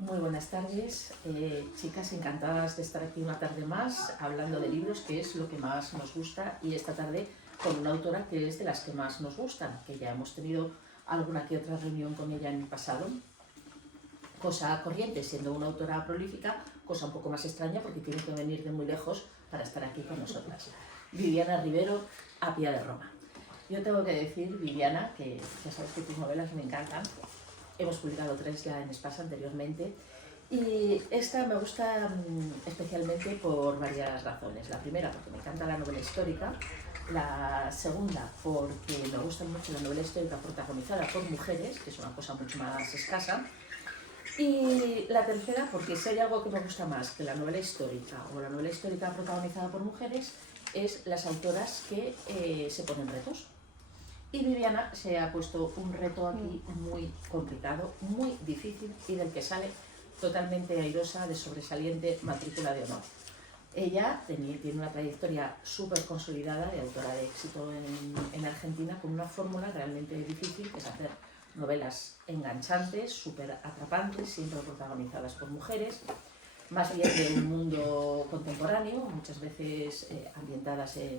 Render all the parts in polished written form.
Muy buenas tardes, chicas, encantadas de estar aquí una tarde más hablando de libros, que es lo que más nos gusta, y esta tarde con una autora que es de las que más nos gustan, que ya hemos tenido alguna que otra reunión con ella en el pasado. Cosa corriente, siendo una autora prolífica, cosa un poco más extraña porque tiene que venir de muy lejos para estar aquí con nosotras. Viviana Rivero, Apia de Roma. Yo tengo que decir, Viviana, que ya sabes que tus novelas me encantan. Hemos publicado 3 ya en Espasa anteriormente, y esta me gusta especialmente por varias razones. La primera, porque me encanta la novela histórica. La segunda, porque me gusta mucho la novela histórica protagonizada por mujeres, que es una cosa mucho más escasa. Y la tercera, porque si hay algo que me gusta más que la novela histórica o la novela histórica protagonizada por mujeres, es las autoras que se ponen retos. Y Viviana se ha puesto un reto aquí muy complicado, muy difícil, y del que sale totalmente airosa, de sobresaliente matrícula de honor. Ella tiene una trayectoria súper consolidada de autora de éxito en Argentina, con una fórmula realmente difícil, que es hacer novelas enganchantes, súper atrapantes, siempre protagonizadas por mujeres, más bien de un mundo contemporáneo, muchas veces ambientadas en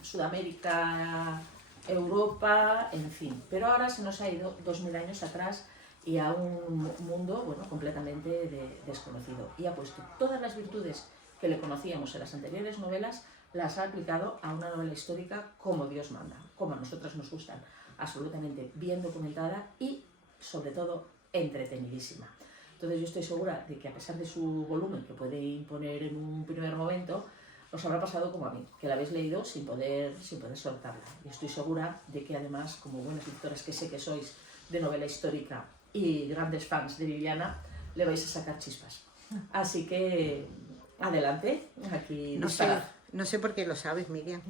Sudamérica, Europa, en fin. Pero ahora se nos ha ido 2000 años atrás y a un mundo, bueno, completamente desconocido. Y ha puesto todas las virtudes que le conocíamos en las anteriores novelas, las ha aplicado a una novela histórica como Dios manda, como a nosotras nos gustan, absolutamente bien documentada y, sobre todo, entretenidísima. Entonces yo estoy segura de que, a pesar de su volumen, que puede imponer en un primer momento, os habrá pasado como a mí, que la habéis leído sin poder soltarla. Y estoy segura de que, además, como buenas lectoras que sé que sois de novela histórica y grandes fans de Viviana, le vais a sacar chispas. Así que, adelante, aquí disparad. No sé por qué lo sabes, Miriam.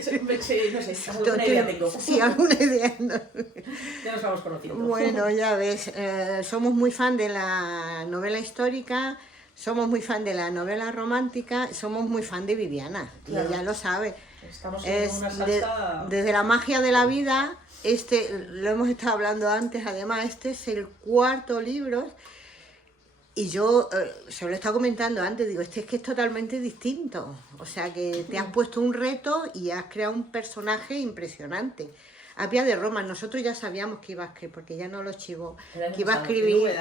Sí, no sé, alguna idea tengo. Sí, alguna idea. No. Ya nos vamos conociendo. Bueno, ya ves, somos muy fan de la novela histórica, somos muy fan de la novela romántica, somos muy fan de Viviana, claro. Y ella lo sabe. Estamos en una salsa... Desde la magia de la vida, lo hemos estado hablando antes, además, este es el 4º libro. Y yo se lo he estado comentando antes, digo, es que es totalmente distinto. O sea, que te has puesto un reto y has creado un personaje impresionante. Apia de Roma, nosotros ya sabíamos que iba a escribir, porque ya no lo chivó, que iba a escribir...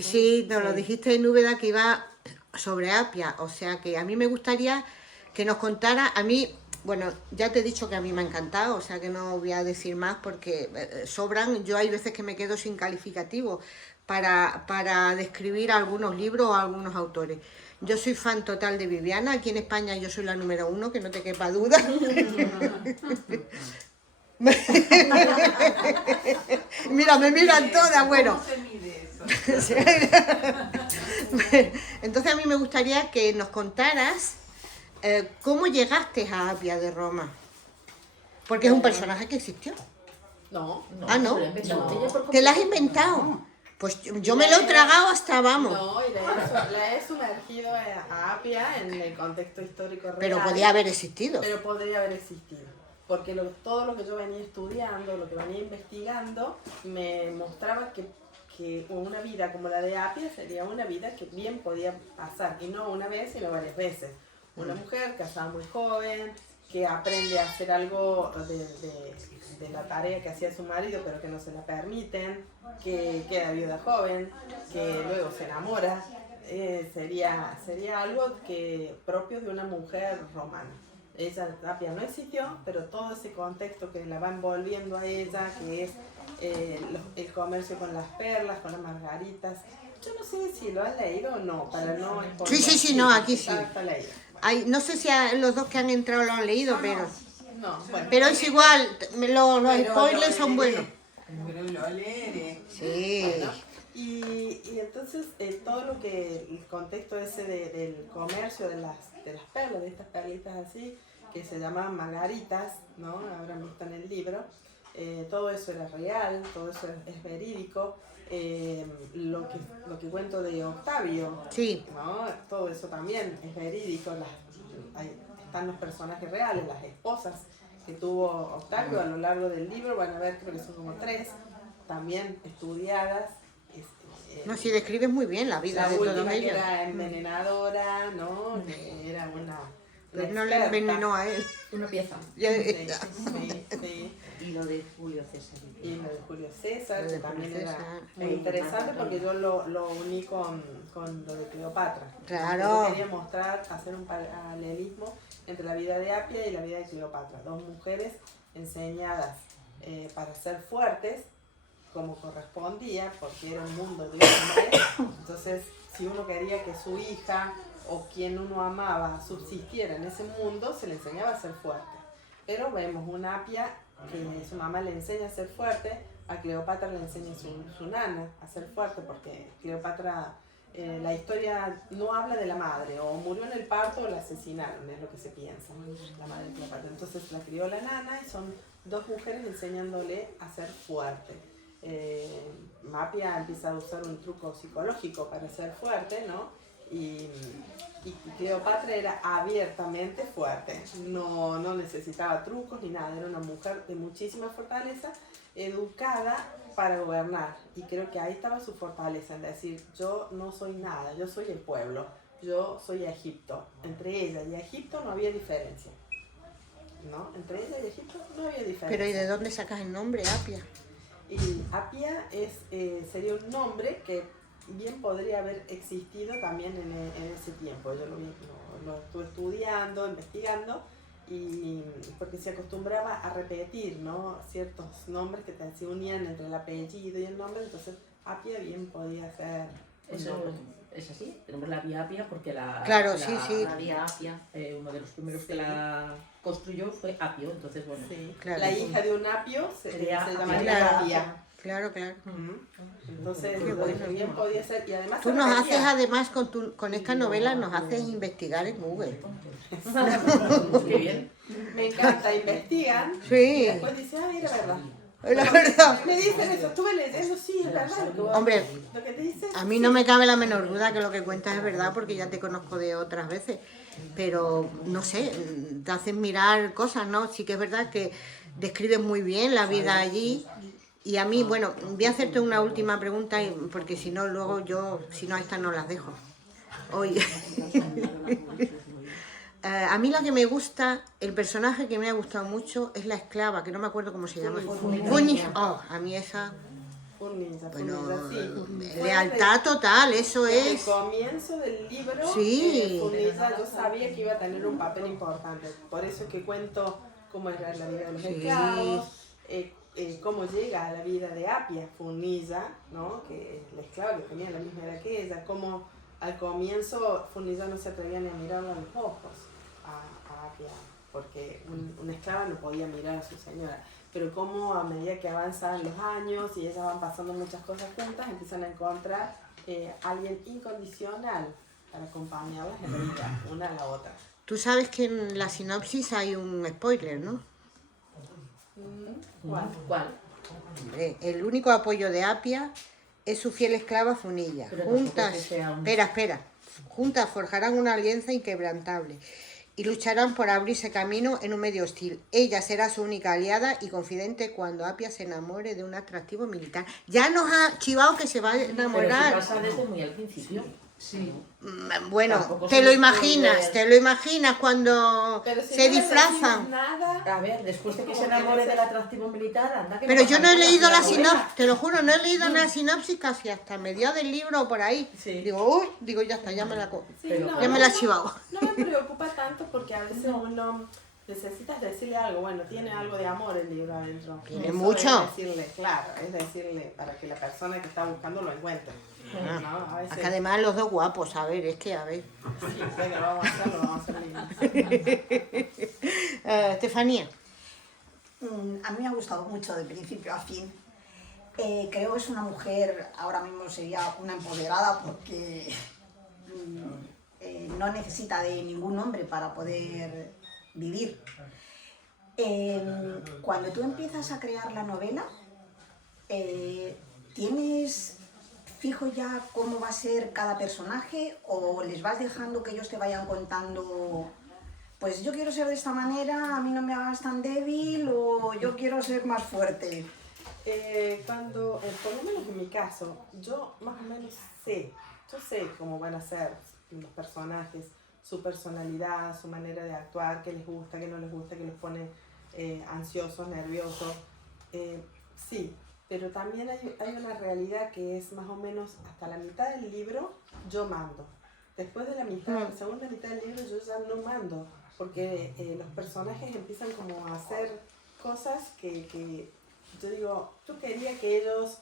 Sí, nos lo dijiste en Úbeda, que iba sobre Apia. O sea, que a mí me gustaría que nos contara, a mí... Bueno, ya te he dicho que a mí me ha encantado, o sea que no voy a decir más porque sobran. Yo hay veces que me quedo sin calificativo para describir algunos libros o algunos autores. Yo soy fan total de Viviana, aquí en España yo soy la número 1, que no te quepa duda. Mira, me miran todas, bueno. ¿Cómo se mide eso? Entonces a mí me gustaría que nos contaras cómo llegaste a Apia de Roma. Porque es un personaje que existió. No. Ah, ¿no? No. ¿Te la has inventado? Pues yo me lo he tragado hasta, vamos. No, y la he sumergido a Apia en el contexto histórico real. Pero podía haber existido. Pero podría haber existido. Porque todo lo que yo venía estudiando, lo que venía investigando, me mostraba que una vida como la de Apia sería una vida que bien podía pasar. Y no una vez, sino varias veces. Una mujer casada muy joven, que aprende a hacer algo de la tarea que hacía su marido, pero que no se la permiten, que queda viuda joven, que luego se enamora. Sería algo propio de una mujer romana. Ella, Apia, no existió, pero todo ese contexto que la va envolviendo a ella, que es el comercio con las perlas, con las margaritas. Yo no sé si lo has leído o no, para no... Sí, no, aquí sí. Está leído. Ay, no sé si los dos que han entrado lo han leído, pero... No, bueno. Pero es igual, los spoilers son buenos. Pero lo leeré. Sí. Bueno, y entonces todo lo que, el contexto ese del comercio de las perlas, de estas perlitas así, que se llamaban margaritas, ¿no? Habrán visto en el libro. Todo eso era real, todo eso es verídico. Lo que cuento de Octavio, sí, ¿no? Todo eso también es verídico. Están los personajes reales, las esposas que tuvo Octavio a lo largo del libro, van a ver, creo que son como 3, también estudiadas, No, sí, describes muy bien la vida la de todos última que ellos. era envenenadora, ¿no? Que era una Pues no le experta. envenenó a él. Una pieza. Ya- Sí, sí, sí. Y lo de Julio César. Y lo de Julio César, Lo que de Julio también era César. muy interesante porque yo lo uní con lo de Cleopatra. Claro. Yo quería mostrar, hacer un paralelismo entre la vida de Apia y la vida de Cleopatra. Dos mujeres enseñadas para ser fuertes, como correspondía, porque era un mundo de hombres. Entonces, si uno quería que su hija o quien uno amaba subsistiera en ese mundo, se le enseñaba a ser fuerte. Pero vemos una Apia que su mamá le enseña a ser fuerte, a Cleopatra le enseña su nana a ser fuerte, porque Cleopatra, la historia no habla de la madre, o murió en el parto o la asesinaron, es lo que se piensa, la madre de Cleopatra. Entonces la crió la nana y son dos mujeres enseñándole a ser fuerte. Apia empieza a usar un truco psicológico para ser fuerte, ¿no? Y Cleopatra era abiertamente fuerte, no necesitaba trucos ni nada, era una mujer de muchísima fortaleza, educada para gobernar, y creo que ahí estaba su fortaleza, en decir, yo no soy nada, yo soy el pueblo, yo soy Egipto. Entre ella y Egipto no había diferencia, ¿no? Entre ella y Egipto no había diferencia. Pero ¿y de dónde sacas el nombre, Apia? Y Apia sería un nombre que bien podría haber existido también en ese tiempo. Yo lo estuve estudiando, investigando, y porque se acostumbraba a repetir, ¿no? Ciertos nombres que se unían entre el apellido y el nombre, entonces Apia bien podía ser un Eso nombre. es así. Tenemos la Vía Apia porque Claro, sí, sí. la Vía Apia, uno de los primeros que Sí. la construyó fue Apio, entonces bueno. Sí. Claro. La hija de un Apio se Sería llamaría Claro. Apia. Claro, claro. Entonces, Qué yo bueno, dije, bien podía ser, y además Tú se nos repetía. haces, además, con esta novela, nos haces investigar en Google. Qué bien. Me encanta, investigan, y Sí, después dicen, ah, era verdad. la verdad. Me dicen eso, estuve leyendo, sí, es verdad. Lo que vos- Hombre, lo que te dicen. a mí no me cabe la menor duda que lo que cuentas es verdad, porque ya te conozco de otras veces. Pero, no sé, te haces mirar cosas, ¿no? Sí que es verdad que describes muy bien la vida allí. Y a mí, bueno, voy a hacerte una última pregunta, porque si no, luego yo, si no, a estas no las dejo. Oye, a mí la que me gusta, el personaje que me ha gustado mucho es la esclava, que no me acuerdo cómo se llama. Funisa. Oh, a mí esa, Funisa, bueno, sí. lealtad total, eso Desde el es. comienzo del libro, Sí. Funisa, yo sabía que iba a tener un papel importante. Por eso es que cuento cómo era la vida de los Sí. esclavos, cómo llega a la vida de Apia, Funisa, ¿no? Que es la esclava que tenía la misma edad que ella, cómo al comienzo Funisa no se atrevía ni a mirarla a los ojos a Apia, porque una esclava no podía mirar a su señora. Pero como a medida que avanzan los años y ellas van pasando muchas cosas juntas, empiezan a encontrar alguien incondicional para acompañarlas en la vida, una a la otra. Tú sabes que en la sinopsis hay un spoiler, ¿no? ¿Cuál? ¿Cuál? Hombre, el único apoyo de Apia es su fiel esclava Funilla. Pero tampoco Juntas, que sea un- espera. Juntas forjarán una alianza inquebrantable y lucharán por abrirse camino en un medio hostil. Ella será su única aliada y confidente cuando Apia se enamore de un atractivo militar. Ya nos ha chivado que se va a Pero eso enamorar. pasa desde muy al principio. Sí. Bueno, Tampoco te se lo les imaginas, puede- te lo imaginas cuando Pero si se no le disfrazan. decimos nada, A ver, después de que se enamore del atractivo militar, anda que Pero no yo pasa no he nada, leído la novela. sinopsis, te lo juro, no he leído la sinopsis casi hasta mediados del libro o por ahí. Sí. Digo, uy, digo, ya está, ya me la sí, Pero- no, ya me la he chivado. no me preocupa tanto porque a veces uno necesitas decirle algo, bueno, tiene algo de amor el libro adentro. Tiene Eso mucho. Es decirle, claro, es decirle para que la persona que está buscando lo encuentre. ¿no? A veces, Acá además los dos guapos, a ver, es que a ver. sí, venga, vamos a hacerlo bien. Estefanía, A mí me ha gustado mucho de principio a fin. Creo que es una mujer, ahora mismo sería una empoderada porque no necesita de ningún hombre para poder vivir. Cuando tú empiezas a crear la novela, ¿tienes fijo ya cómo va a ser cada personaje o les vas dejando que ellos te vayan contando? Pues yo quiero ser de esta manera, a mí no me hagas tan débil, o yo quiero ser más fuerte. Cuando, por lo menos en mi caso, yo más o menos yo sé cómo van a ser los personajes, su personalidad, su manera de actuar, qué les gusta, qué no les gusta, qué les pone ansiosos, nerviosos. Sí, pero también hay una realidad que es más o menos hasta la mitad del libro yo mando. Después de la segunda mitad del libro yo ya no mando, porque los personajes empiezan como a hacer cosas que yo digo, yo quería que ellos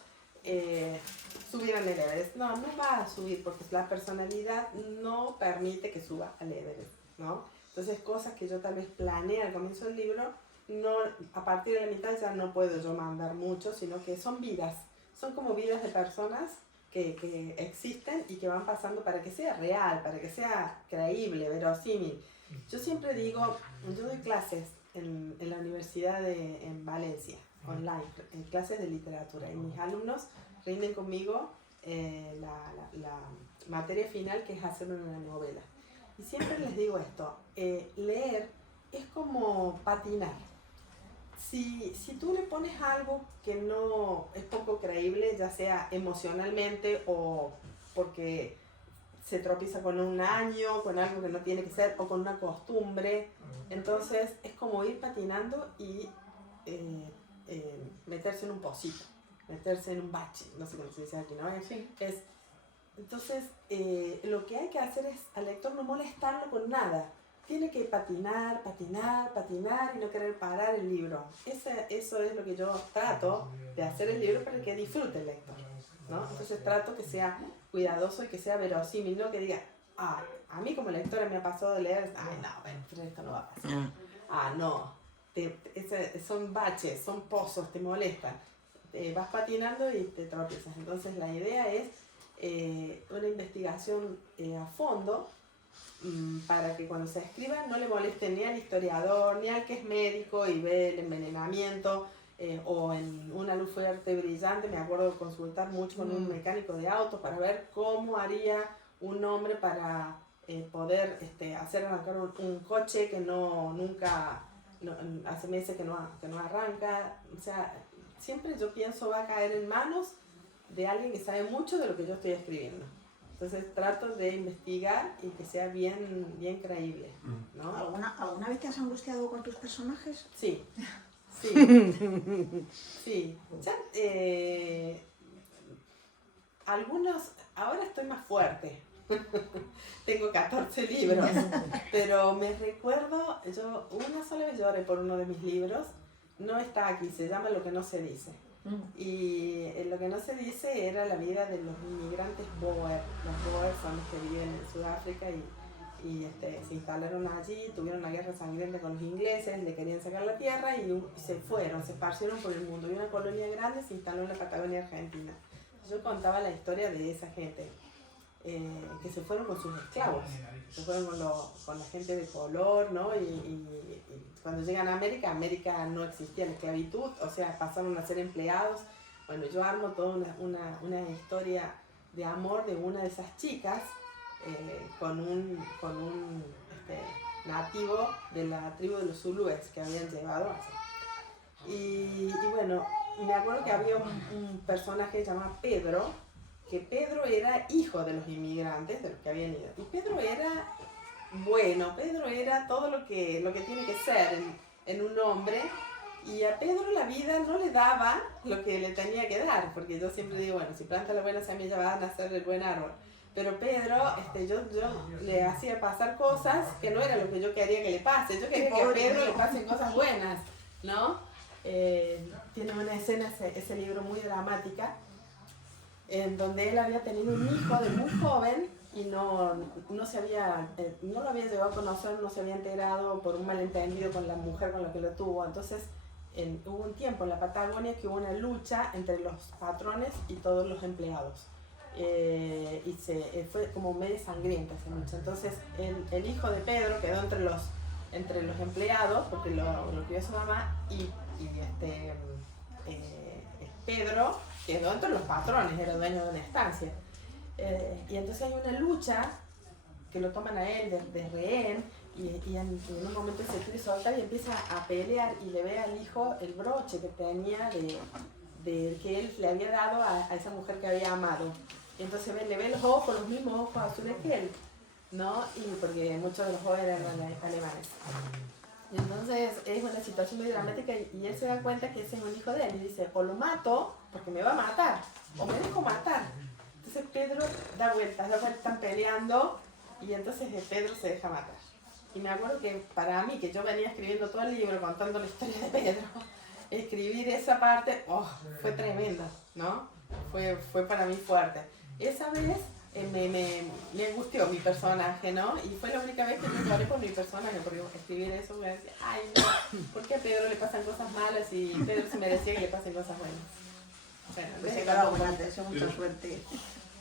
subieran el Everest. No, no va a subir porque la personalidad no permite que suba al Everest, ¿no? Entonces cosas que yo tal vez planeé al comienzo del libro, no, a partir de la mitad ya no puedo yo mandar mucho, sino que son vidas, son como vidas de personas que existen y que van pasando para que sea real, para que sea creíble, verosímil. Yo siempre digo, yo doy clases en la universidad en Valencia, online, en clases de literatura, y mis alumnos rinden conmigo la materia final, que es hacer una novela. Y siempre les digo esto, leer es como patinar. Si tú le pones algo que no es poco creíble, ya sea emocionalmente o porque se tropieza con un año, con algo que no tiene que ser, o con una costumbre, entonces es como ir patinando y meterse en un pocito, meterse en un bache, no sé cómo se dice aquí, ¿no? Sí. Entonces, lo que hay que hacer es al lector no molestarlo con nada. Tiene que patinar, patinar, patinar y no querer parar el libro. Eso es lo que yo trato de hacer el libro para que disfrute el lector, ¿no? Entonces trato que sea cuidadoso y que sea verosímil, no que diga, a mí como lectora me ha pasado de leer, no, bueno, esto no va a pasar. No, son baches, son pozos, te molestan. Vas patinando y te tropiezas. Entonces la idea es una investigación a fondo, para que cuando se escriba no le moleste ni al historiador, ni al que es médico y ve el envenenamiento, o en una luz fuerte brillante. Me acuerdo de consultar mucho con un mecánico de autos para ver cómo haría un hombre para poder hacer arrancar un coche que nunca hace meses que no arranca. O sea, siempre yo pienso va a caer en manos de alguien que sabe mucho de lo que yo estoy escribiendo. Entonces trato de investigar y que sea bien creíble, ¿no? ¿Alguna vez te has angustiado con tus personajes? Sí. Sí. Ya, algunos, ahora estoy más fuerte. Tengo 14 libros, pero me recuerdo, yo una sola vez lloré por uno de mis libros, no está aquí, se llama Lo que no se dice. Y lo que no se dice era la vida de los inmigrantes Boer. Los Boer son los que viven en Sudáfrica y se instalaron allí, tuvieron una guerra sangrienta con los ingleses, le querían sacar la tierra y se fueron, se esparcieron por el mundo. Y una colonia grande se instaló en la Patagonia Argentina. Yo contaba la historia de esa gente, que se fueron con sus esclavos, se fueron con la gente de color, ¿no? Y cuando llegan a América no existía la esclavitud, o sea, pasaron a ser empleados. Bueno, yo armo toda una historia de amor de una de esas chicas con un nativo de la tribu de los zulúes que habían llevado así. Y bueno, me acuerdo que había un personaje llamado Pedro, que Pedro era hijo de los inmigrantes, de los que habían ido. Y Pedro era bueno, Pedro era todo lo que tiene que ser en un hombre. Y a Pedro la vida no le daba lo que le tenía que dar, porque yo siempre digo, bueno, si planta la buena semilla va a nacer el buen árbol. Pero Pedro, yo le hacía pasar cosas que no era lo que yo quería que le pase. Yo quería que a Pedro le pasen cosas buenas, ¿no? Tiene una escena, ese libro, muy dramática, en donde él había tenido un hijo de muy joven y no lo había llevado a conocer, no se había enterado por un malentendido con la mujer con la que lo tuvo. Entonces hubo un tiempo en la Patagonia que hubo una lucha entre los patrones y todos los empleados. Y fue como medio sangrienta esa lucha. Entonces el hijo de Pedro quedó entre los empleados porque lo crió su mamá, y Pedro quedó entre los patrones, era dueño de una estancia. Y entonces hay una lucha que lo toman a él de rehén, y en un momento se quiere soltar y empieza a pelear, y le ve al hijo el broche que tenía de que él le había dado a esa mujer que había amado. Y entonces le ve los ojos, los mismos ojos azules que él, ¿no? Y porque muchos de los ojos eran alemanes. Y entonces es una situación muy dramática y él se da cuenta que ese es un hijo de él y dice, o lo mato porque me va a matar, o me dejo matar. Entonces Pedro da vueltas, están peleando y entonces Pedro se deja matar. Y me acuerdo que para mí, que yo venía escribiendo todo el libro contando la historia de Pedro, escribir esa parte, fue tremendo, ¿no? Fue para mí fuerte. Esa vez me angustió mi personaje, ¿no? Y fue la única vez que yo lloré por mi personaje, porque escribir eso me decía, ay no, ¿por qué a Pedro le pasan cosas malas y Pedro se merecía que le pasen cosas buenas? Bueno, Pues enhorabuena, te deseo mucha suerte.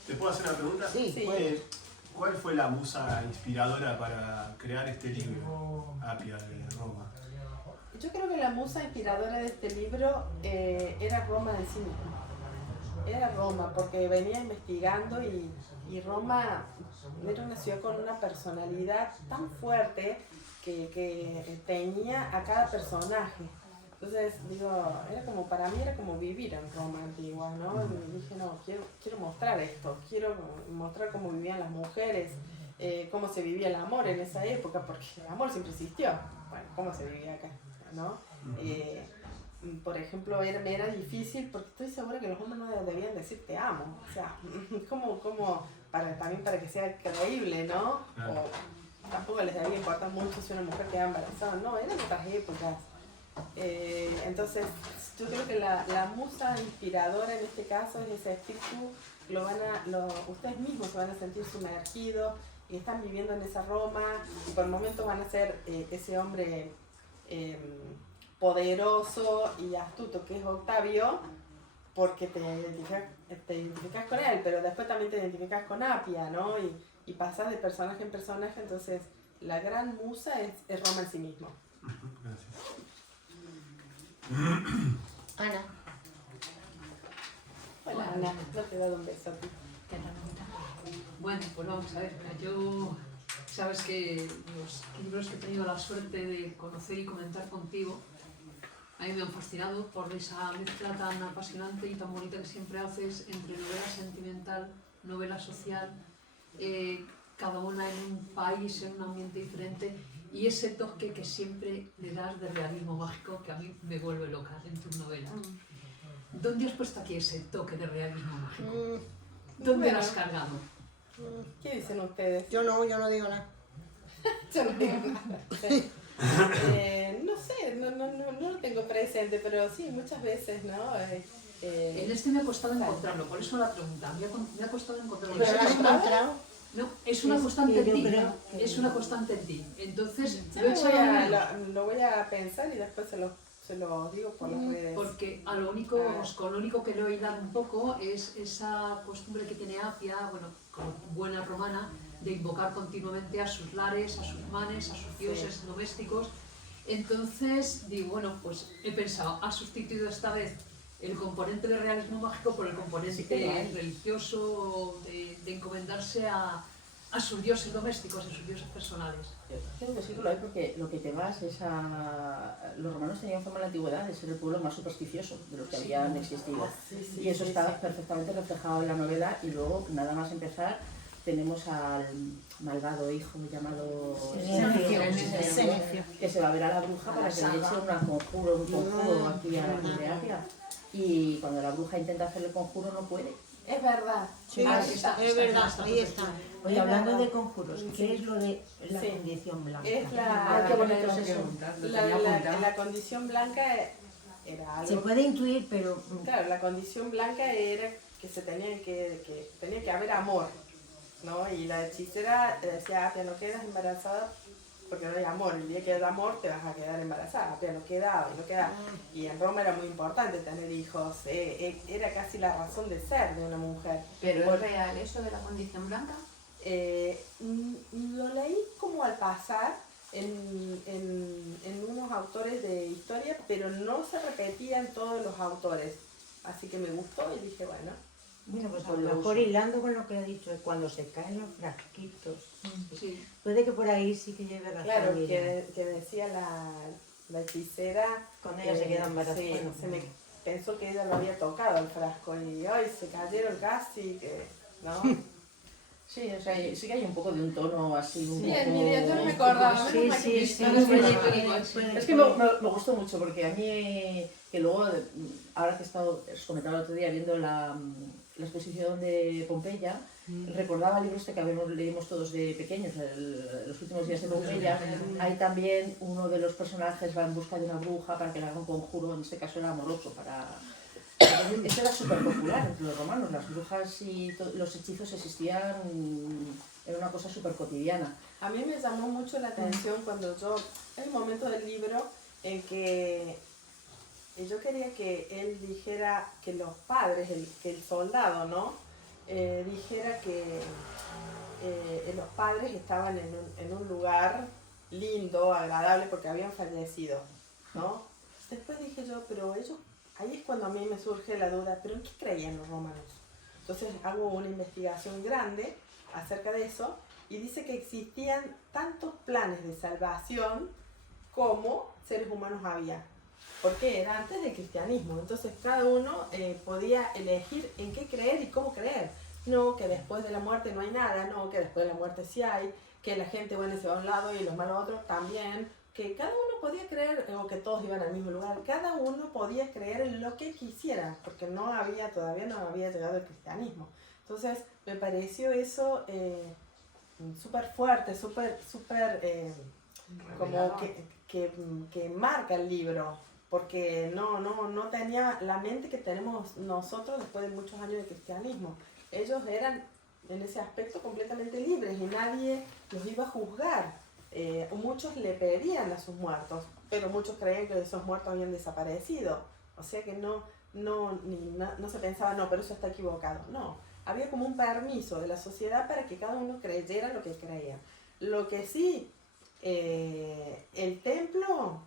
¿Te puedo hacer una pregunta? Sí. ¿Cuál fue la musa inspiradora para crear este libro, Apia de Roma? Yo creo que la musa inspiradora de este libro era Roma en sí misma. Era Roma, porque venía investigando y Roma era una ciudad con una personalidad tan fuerte que tenía a cada personaje. Entonces, digo, para mí era como vivir en Roma antigua, ¿no? Y dije, no, quiero mostrar esto, quiero mostrar cómo vivían las mujeres, cómo se vivía el amor en esa época, porque el amor siempre existió. Bueno, cómo se vivía acá, ¿no? Por ejemplo, me era difícil porque estoy segura que los hombres no debían decir te amo. O sea, también para que sea creíble, ¿no? O tampoco les debía importar mucho si una mujer quedaba embarazada. No, eran otras épocas. Entonces, yo creo que la musa inspiradora en este caso es ese espíritu. Ustedes mismos se van a sentir sumergidos y están viviendo en esa Roma y por el momento van a ser ese hombre poderoso y astuto que es Octavio, porque te identificas con él, pero después también te identificas con Apia, ¿no? Y pasas de personaje en personaje, entonces la gran musa es Roma en sí mismo. Gracias. Ana. Hola Ana, no te he dado un beso a ti. Bueno, pues vamos a ver, yo sabes que los libros que he tenido la suerte de conocer y comentar contigo a mí me han fascinado por esa mezcla tan apasionante y tan bonita que siempre haces entre novela sentimental, novela social, cada una en un país, en un ambiente diferente, y ese toque que siempre le das de realismo mágico que a mí me vuelve loca en tus novelas. ¿Dónde has puesto aquí ese toque de realismo mágico? ¿Dónde lo has cargado? ¿Qué dicen ustedes? Yo no digo nada. Yo no digo nada. No sé, no lo tengo presente, pero sí, muchas veces, ¿no? En este me ha costado encontrarlo, por eso la pregunta. Me ha costado encontrarlo. ¿Pero lo has encontrado? No, es una constante en yo ti. creo que- Es una constante en ti. Entonces, Yo lo he echado lo voy a pensar y después se lo digo por las redes. porque a lo único, con lo único que lo he hilado un poco es esa costumbre que tiene Apia, bueno, como buena romana, de invocar continuamente a sus lares, a sus manes, a sus dioses domésticos. Entonces, digo, bueno, pues he pensado, ha sustituido esta vez el componente de realismo mágico por el componente religioso de encomendarse a sus dioses domésticos, a sus dioses personales. Creo que sí que lo hay porque lo que te vas es a... Los romanos tenían fama en la antigüedad de ser el pueblo más supersticioso de los que habían existido. Y eso está perfectamente reflejado en la novela y luego, nada más empezar, tenemos al malvado hijo llamado Senecio, que se va a ver a la bruja para que le eche un conjuro aquí a la Apia. Y cuando la bruja intenta hacer el conjuro no puede. Es verdad. Sí, es verdad, ahí está. Oye, hablando de conjuros, ¿qué es lo de la Sí. condición blanca? Es qué bonito es eso. la condición blanca era algo... Se puede intuir, pero Claro, la condición blanca era que tenía que haber amor, ¿no? Y la hechicera decía, Apia, no quedas embarazada porque no hay amor. El día que haya amor te vas a quedar embarazada. Apia no quedaba y no quedaba. Y en Roma era muy importante tener hijos. Era casi la razón de ser de una mujer. ¿Pero es real eso de la condición blanca? Lo leí como al pasar en unos autores de historia, pero no se repetía en todos los autores. Así que me gustó y dije, bueno. bueno, pues a lo mejor hilando con lo que ha dicho, cuando se caen los frasquitos, Sí. puede que por ahí sí que lleve razón. Claro, Miriam. que decía la hechicera... Con ella se queda embarazada. Sí, se me pensó que ella lo había tocado el frasco y hoy se cayeron casi, ¿no? Sí, o sea, sí que hay un poco de un tono así, un Sí, poco... el miniatura me acordaba, Sí, sí, sí. Es que me gustó mucho porque a mí, que luego, ahora que he estado, os comentaba el otro día viendo la exposición de Pompeya, recordaba el libro este que leímos todos de pequeños, Los últimos días de Pompeya. Hay también uno de los personajes va en busca de una bruja para que le haga un conjuro, en este caso era amoroso, Esto era súper popular entre los romanos, las brujas y los hechizos existían, era una cosa súper cotidiana. A mí me llamó mucho la atención cuando hay un momento del libro en que yo quería que él dijera que los padres, que el soldado, ¿no? Dijera que los padres estaban en un lugar lindo, agradable, porque habían fallecido, ¿no? Después dije yo, pero ellos, ahí es cuando a mí me surge la duda, ¿pero en qué creían los romanos? Entonces hago una investigación grande acerca de eso y dice que existían tantos planes de salvación como seres humanos había. Porque era antes del cristianismo, entonces cada uno podía elegir en qué creer y cómo creer. No, que después de la muerte no hay nada, no, que después de la muerte sí hay, que la gente buena se va a un lado y los malos a otro también, que cada uno podía creer, o que todos iban al mismo lugar, cada uno podía creer en lo que quisiera, porque todavía no había llegado el cristianismo. Entonces me pareció eso súper fuerte, súper como que marca el libro. Porque no tenía la mente que tenemos nosotros después de muchos años de cristianismo. Ellos eran en ese aspecto completamente libres y nadie los iba a juzgar. Muchos le pedían a sus muertos, pero muchos creían que esos muertos habían desaparecido. O sea que no se pensaba, no, pero eso está equivocado. No, había como un permiso de la sociedad para que cada uno creyera lo que creía. Lo que sí, el templo...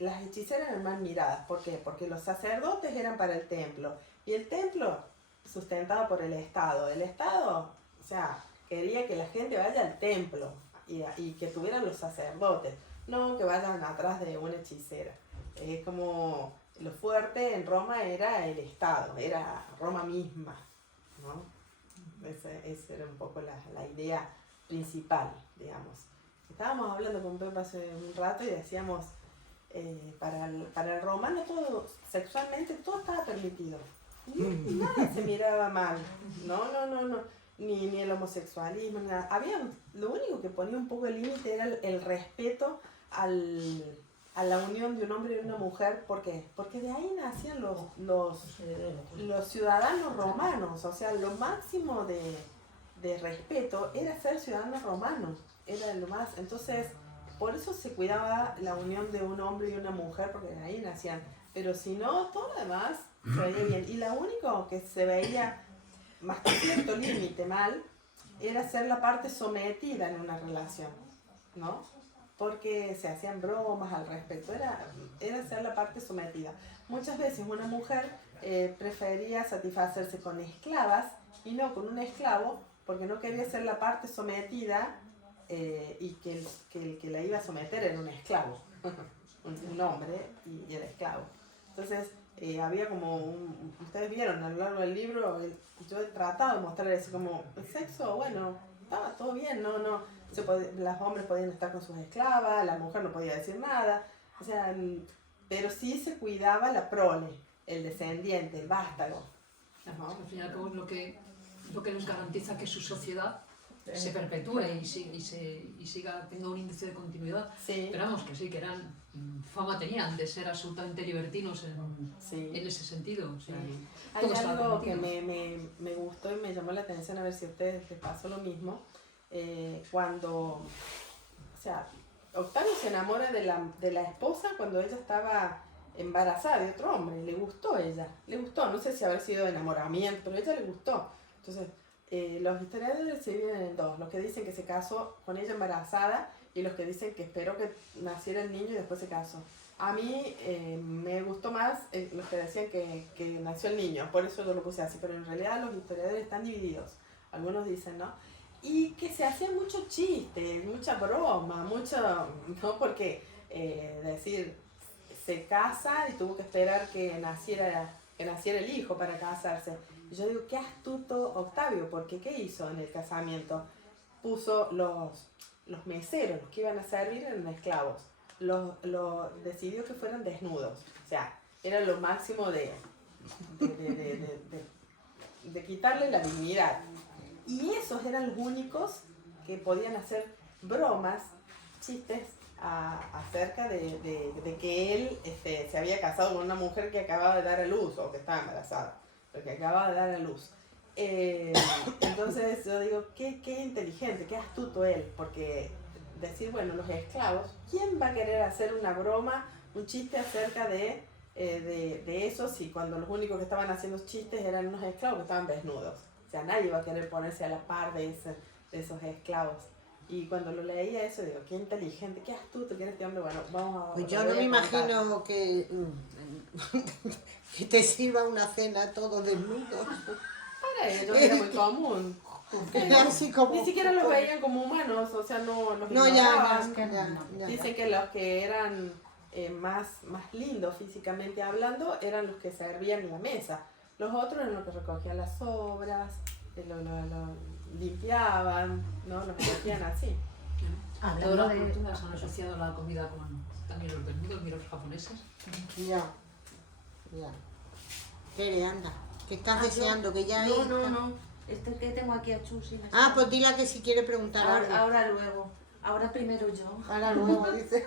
Las hechiceras eran mal miradas. ¿Por qué? Porque los sacerdotes eran para el templo y el templo sustentado por el Estado. El Estado, o sea, quería que la gente vaya al templo y que tuvieran los sacerdotes, no que vayan atrás de una hechicera. Es como lo fuerte en Roma era el Estado, era Roma misma, ¿no? Esa era un poco la idea principal, digamos. Estábamos hablando con Pepa hace un rato y decíamos... para el romano todo, sexualmente todo estaba permitido. Nada se miraba mal. No. Ni el homosexualismo, nada. Lo único que ponía un poco el límite era el respeto a la unión de un hombre y una mujer. ¿Por qué? Porque de ahí nacían los ciudadanos romanos. O sea, lo máximo de respeto era ser ciudadanos romanos. Era lo más. Entonces... Por eso se cuidaba la unión de un hombre y una mujer, porque de ahí nacían. Pero si no, todo lo demás se veía bien. Y lo único que se veía, más que cierto límite mal, era ser la parte sometida en una relación, ¿no? Porque se hacían bromas al respecto, era ser la parte sometida. Muchas veces una mujer prefería satisfacerse con esclavas y no con un esclavo, porque no quería ser la parte sometida y que el que la iba a someter era un esclavo, un hombre y era esclavo. Entonces había como ustedes vieron a lo largo del libro, yo he tratado de mostrar eso como el sexo, bueno, estaba todo bien, los hombres podían estar con sus esclavas, la mujer no podía decir nada, o sea, pero sí se cuidaba la prole, el descendiente, el vástago. ¿No? Al fin y al cabo es lo que nos garantiza que su sociedad se perpetúe y siga teniendo un índice de continuidad. Sí. Pero vamos, que sí, que fama tenían de ser absolutamente libertinos en ese sentido. O sea, hay algo que me gustó y me llamó la atención, a ver si a ustedes les pasó lo mismo. Cuando, o sea, Octavio se enamora de la esposa cuando ella estaba embarazada de otro hombre, le gustó ella, no sé si haber sido enamoramiento, pero a ella le gustó. Entonces, los historiadores se dividen en dos, los que dicen que se casó con ella embarazada y los que dicen que esperó que naciera el niño y después se casó. A mí me gustó más los que decían que nació el niño, por eso yo lo puse así, pero en realidad los historiadores están divididos, algunos dicen, ¿no? Y que se hacían muchos chistes, mucha broma, ¿no? Porque decir, se casa y tuvo que esperar que naciera el hijo para casarse. Y yo digo, qué astuto Octavio, porque ¿qué hizo en el casamiento? Puso los meseros, los que iban a servir, eran esclavos. Decidió que fueran desnudos. O sea, era lo máximo de quitarle la dignidad. Y esos eran los únicos que podían hacer bromas, chistes acerca de que él se había casado con una mujer que acababa de dar a luz, o que estaba embarazada, pero que acababa de dar a luz. Entonces yo digo, qué inteligente, qué astuto él, porque decir, bueno, los esclavos, ¿quién va a querer hacer una broma, un chiste acerca de eso si cuando los únicos que estaban haciendo chistes eran unos esclavos que estaban desnudos? O sea, nadie va a querer ponerse a la par de esos esclavos. Y cuando lo leía eso, digo, qué inteligente, qué astuto que era este hombre. Bueno, vamos a... Pues yo no me imagino que te sirva una cena todo desnudo. Para ellos era muy común. Así como... Ni siquiera los veían como humanos, o sea, no los No, ignoraban. ya. Dicen que los que eran más lindos físicamente hablando eran los que servían en la mesa. Los otros eran los que recogían las sobras, lo limpiaban, ¿no? Los recogían así. Todas las culturas han asociado la comida con también los desnudos, mira los japoneses. Ya. Tere, anda, que estás deseando, que ya No. Este que tengo aquí a Chusi. Pues dile que si quiere preguntar algo. Ahora luego. Ahora primero yo. Ahora luego, dice.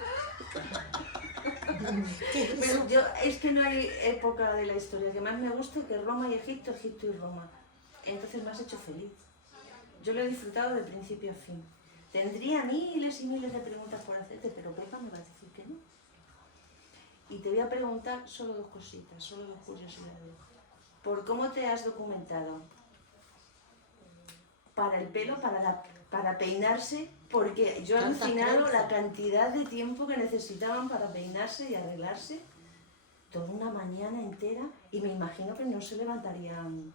Pero yo, es que no hay época de la historia que más me gusta que Roma y Egipto, Egipto y Roma. Entonces me has hecho feliz. Yo lo he disfrutado de principio a fin. Tendría miles y miles de preguntas por hacerte, pero Pepa me va a decir que no. Y te voy a preguntar solo dos cositas, solo dos curiosidades. ¿Por cómo te has documentado? Para el pelo, para peinarse, porque yo he alucinado la cantidad de tiempo que necesitaban para peinarse y arreglarse. Toda una mañana entera, y me imagino que no se levantarían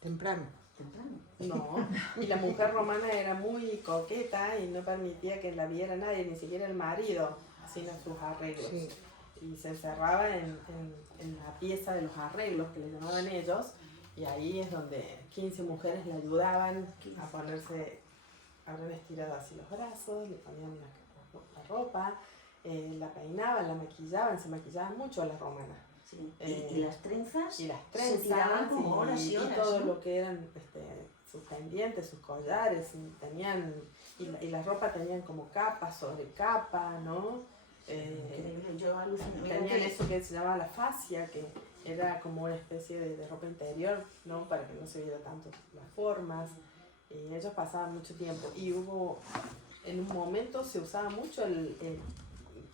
Temprano. No, y la mujer romana era muy coqueta y no permitía que la viera nadie, ni siquiera el marido, haciendo sus arreglos. Sí. Y se encerraba en la pieza de los arreglos que le llamaban ellos, y ahí es donde 15 mujeres le ayudaban a ponerse, habrán estirado así los brazos, le ponían la ropa, la peinaban, la maquillaban, se maquillaban mucho a la romana. Sí. ¿Y las trenzas? Y las trenzas, se tiraban como horas y horas, y todo ¿no? lo que eran sus pendientes, sus collares, y la ropa tenían como capa sobre capa, ¿no? Yo alucino. Tenían eso que se llamaba la fascia, que era como una especie de ropa interior, ¿no? Para que no se viera tanto las formas. Y ellos pasaban mucho tiempo. Y en un momento se usaba mucho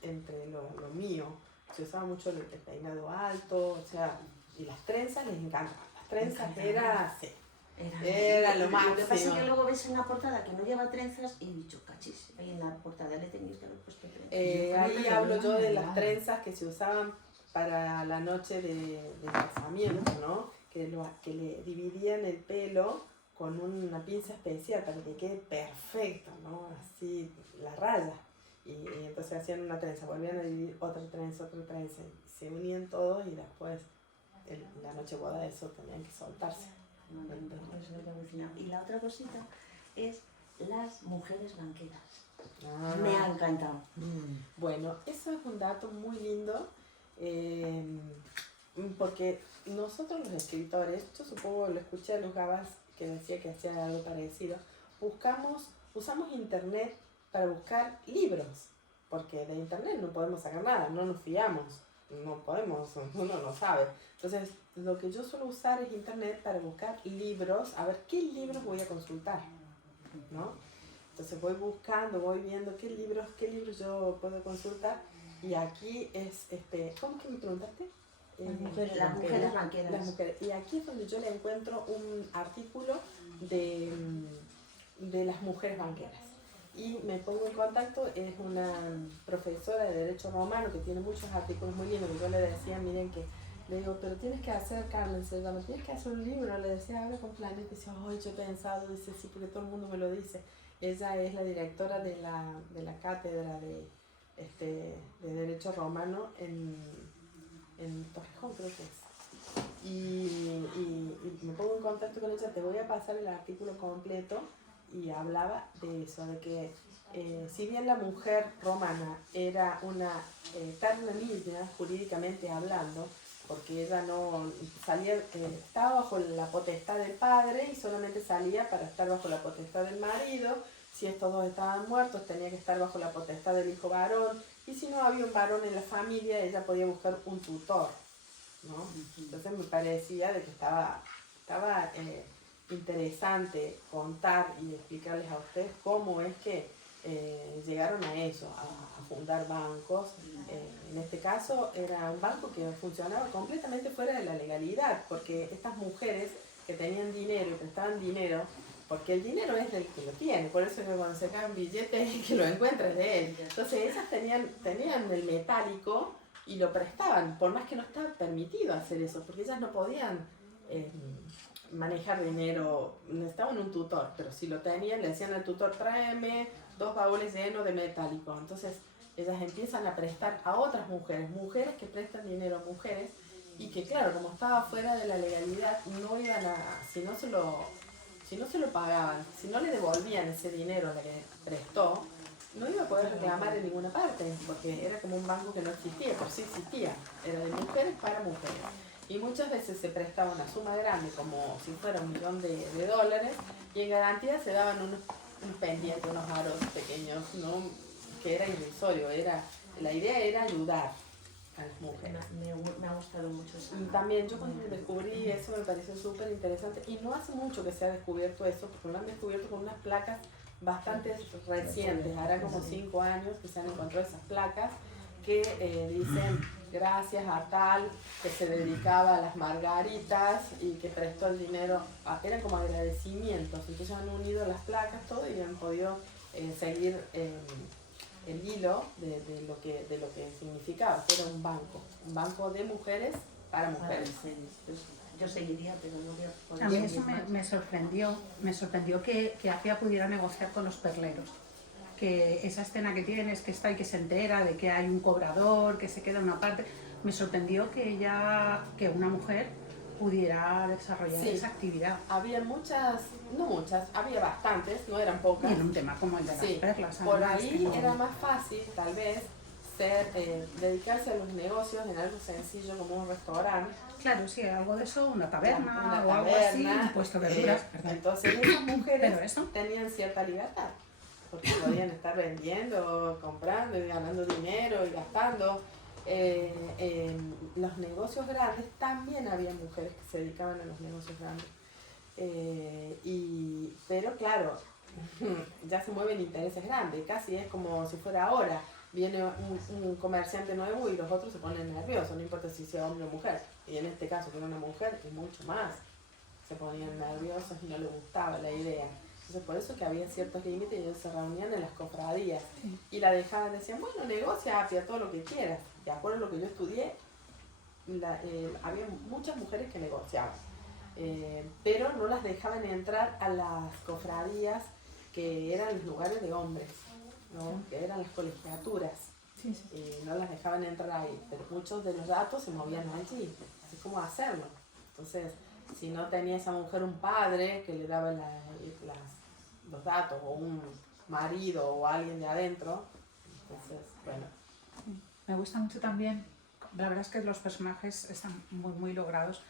entre lo mío, se usaba mucho el peinado alto, o sea, y las trenzas les encantaban. Las trenzas era lo máximo. Lo que pasa es que luego ves una portada que no lleva trenzas y he dicho, cachis, ahí en la portada le tenéis que haber puesto trenzas. Ahí hablo yo de las trenzas que se usaban para la noche de casamiento, ¿no? Que le dividían el pelo con una pinza especial para que quede perfecto, ¿no? Así, la raya. Y entonces hacían una trenza, volvían a dividir otra trenza, y se unían todos y después la noche boda eso tenían que soltarse. Y la otra cosita es las mujeres banqueras. Ah. Me ha encantado. Bueno, eso es un dato muy lindo, porque nosotros los escritores, yo supongo, lo escuché a Luz Gabas que decía que hacía algo parecido, usamos internet para buscar libros, porque de internet no podemos sacar nada, no nos fiamos, no podemos, uno no sabe. Entonces, lo que yo suelo usar es internet para buscar libros, a ver qué libros voy a consultar, ¿no? Entonces voy buscando, voy viendo qué libros yo puedo consultar, y aquí es, ¿cómo que me preguntaste? Las mujeres banqueras. Las mujeres. Y aquí es donde yo le encuentro un artículo de las mujeres banqueras. Y me pongo en contacto, es una profesora de Derecho Romano que tiene muchos artículos muy lindos, que yo le decía, miren que, le digo, pero tienes que hacer, Carmen, se llama, tienes que hacer un libro, le decía, habla con Planeta, y dice, ay, yo he pensado, dice, sí, porque todo el mundo me lo dice. Ella es la directora de la cátedra de de derecho romano en Torrejón, creo que es. Y me pongo en contacto con ella, te voy a pasar el artículo completo, y hablaba de eso, de que si bien la mujer romana era una eterna niña, jurídicamente hablando, porque ella no salía, estaba bajo la potestad del padre y solamente salía para estar bajo la potestad del marido. Si estos dos estaban muertos, tenía que estar bajo la potestad del hijo varón, y si no había un varón en la familia, ella podía buscar un tutor, ¿no? Entonces me parecía de que estaba interesante contar y explicarles a ustedes cómo es que llegaron a eso, a fundar bancos. En este caso era un banco que funcionaba completamente fuera de la legalidad, porque estas mujeres que tenían dinero y prestaban dinero, porque el dinero es del que lo tiene, por eso que cuando se caen billetes que lo encuentras de él. Entonces ellas tenían el metálico y lo prestaban, por más que no estaba permitido hacer eso, porque ellas no podían manejar dinero, necesitaban un tutor, pero si lo tenían le decían al tutor, tráeme 2 baúles llenos de metálico. Entonces ellas empiezan a prestar a otras mujeres que prestan dinero a mujeres, y que claro, como estaba fuera de la legalidad, no iban a, si no se lo pagaban, si no le devolvían ese dinero a la que prestó, no iba a poder reclamar en ninguna parte, porque era como un banco que no existía, por sí existía, era de mujeres para mujeres. Y muchas veces se prestaba una suma grande, como si fuera $1.000.000, y en garantía se daban unos pendientes, unos aros pequeños, ¿no? Que era irrisorio. La idea era ayudar a las mujeres. Me ha gustado mucho eso. Y también yo cuando descubrí eso me pareció súper interesante, y no hace mucho que se ha descubierto eso, porque lo han descubierto con unas placas bastante recientes, hará como 5 años que se han encontrado esas placas que dicen gracias a tal que se dedicaba a las margaritas y que prestó el dinero, eran como agradecimientos. Entonces han unido las placas todo y han podido seguir el hilo de lo que significaba, que era un banco de mujeres para mujeres. Yo seguiría, pero no voy a A mí eso me sorprendió que Apia pudiera negociar con los perleros. Que esa escena que tienes, que está y que se entera de que hay un cobrador, que se queda una parte, me sorprendió que una mujer pudiera desarrollar esa actividad. Había había bastantes, no eran pocas. Y en un tema como el de las perlas. Por ahí era más fácil, tal vez, dedicarse a los negocios en algo sencillo como un restaurante. Claro, sí, algo de eso, una taberna o algo así, un puesto de verduras. Entonces esas mujeres tenían cierta libertad, porque podían estar vendiendo, comprando y ganando dinero y gastando. Los negocios grandes también había mujeres que se dedicaban a los negocios grandes. Pero claro, ya se mueven intereses grandes, casi es como si fuera ahora. Viene un comerciante nuevo y los otros se ponen nerviosos, no importa si sea hombre o mujer. Y en este caso, que era una mujer, y mucho más, se ponían nerviosos y no les gustaba la idea. Entonces, por eso que había ciertos límites y ellos se reunían en las cofradías. Y la dejaban, decían, bueno, negocia, Apia, todo lo que quieras. De acuerdo a lo que yo estudié, había muchas mujeres que negociaban. Pero no las dejaban entrar a las cofradías que eran los lugares de hombres, ¿no? Que eran las colegiaturas. No las dejaban entrar ahí, pero muchos de los datos se movían allí, así como hacerlo. Entonces, si no tenía esa mujer un padre que le daba los datos, o un marido o alguien de adentro, entonces, bueno. Me gusta mucho también, la verdad es que los personajes están muy, muy logrados.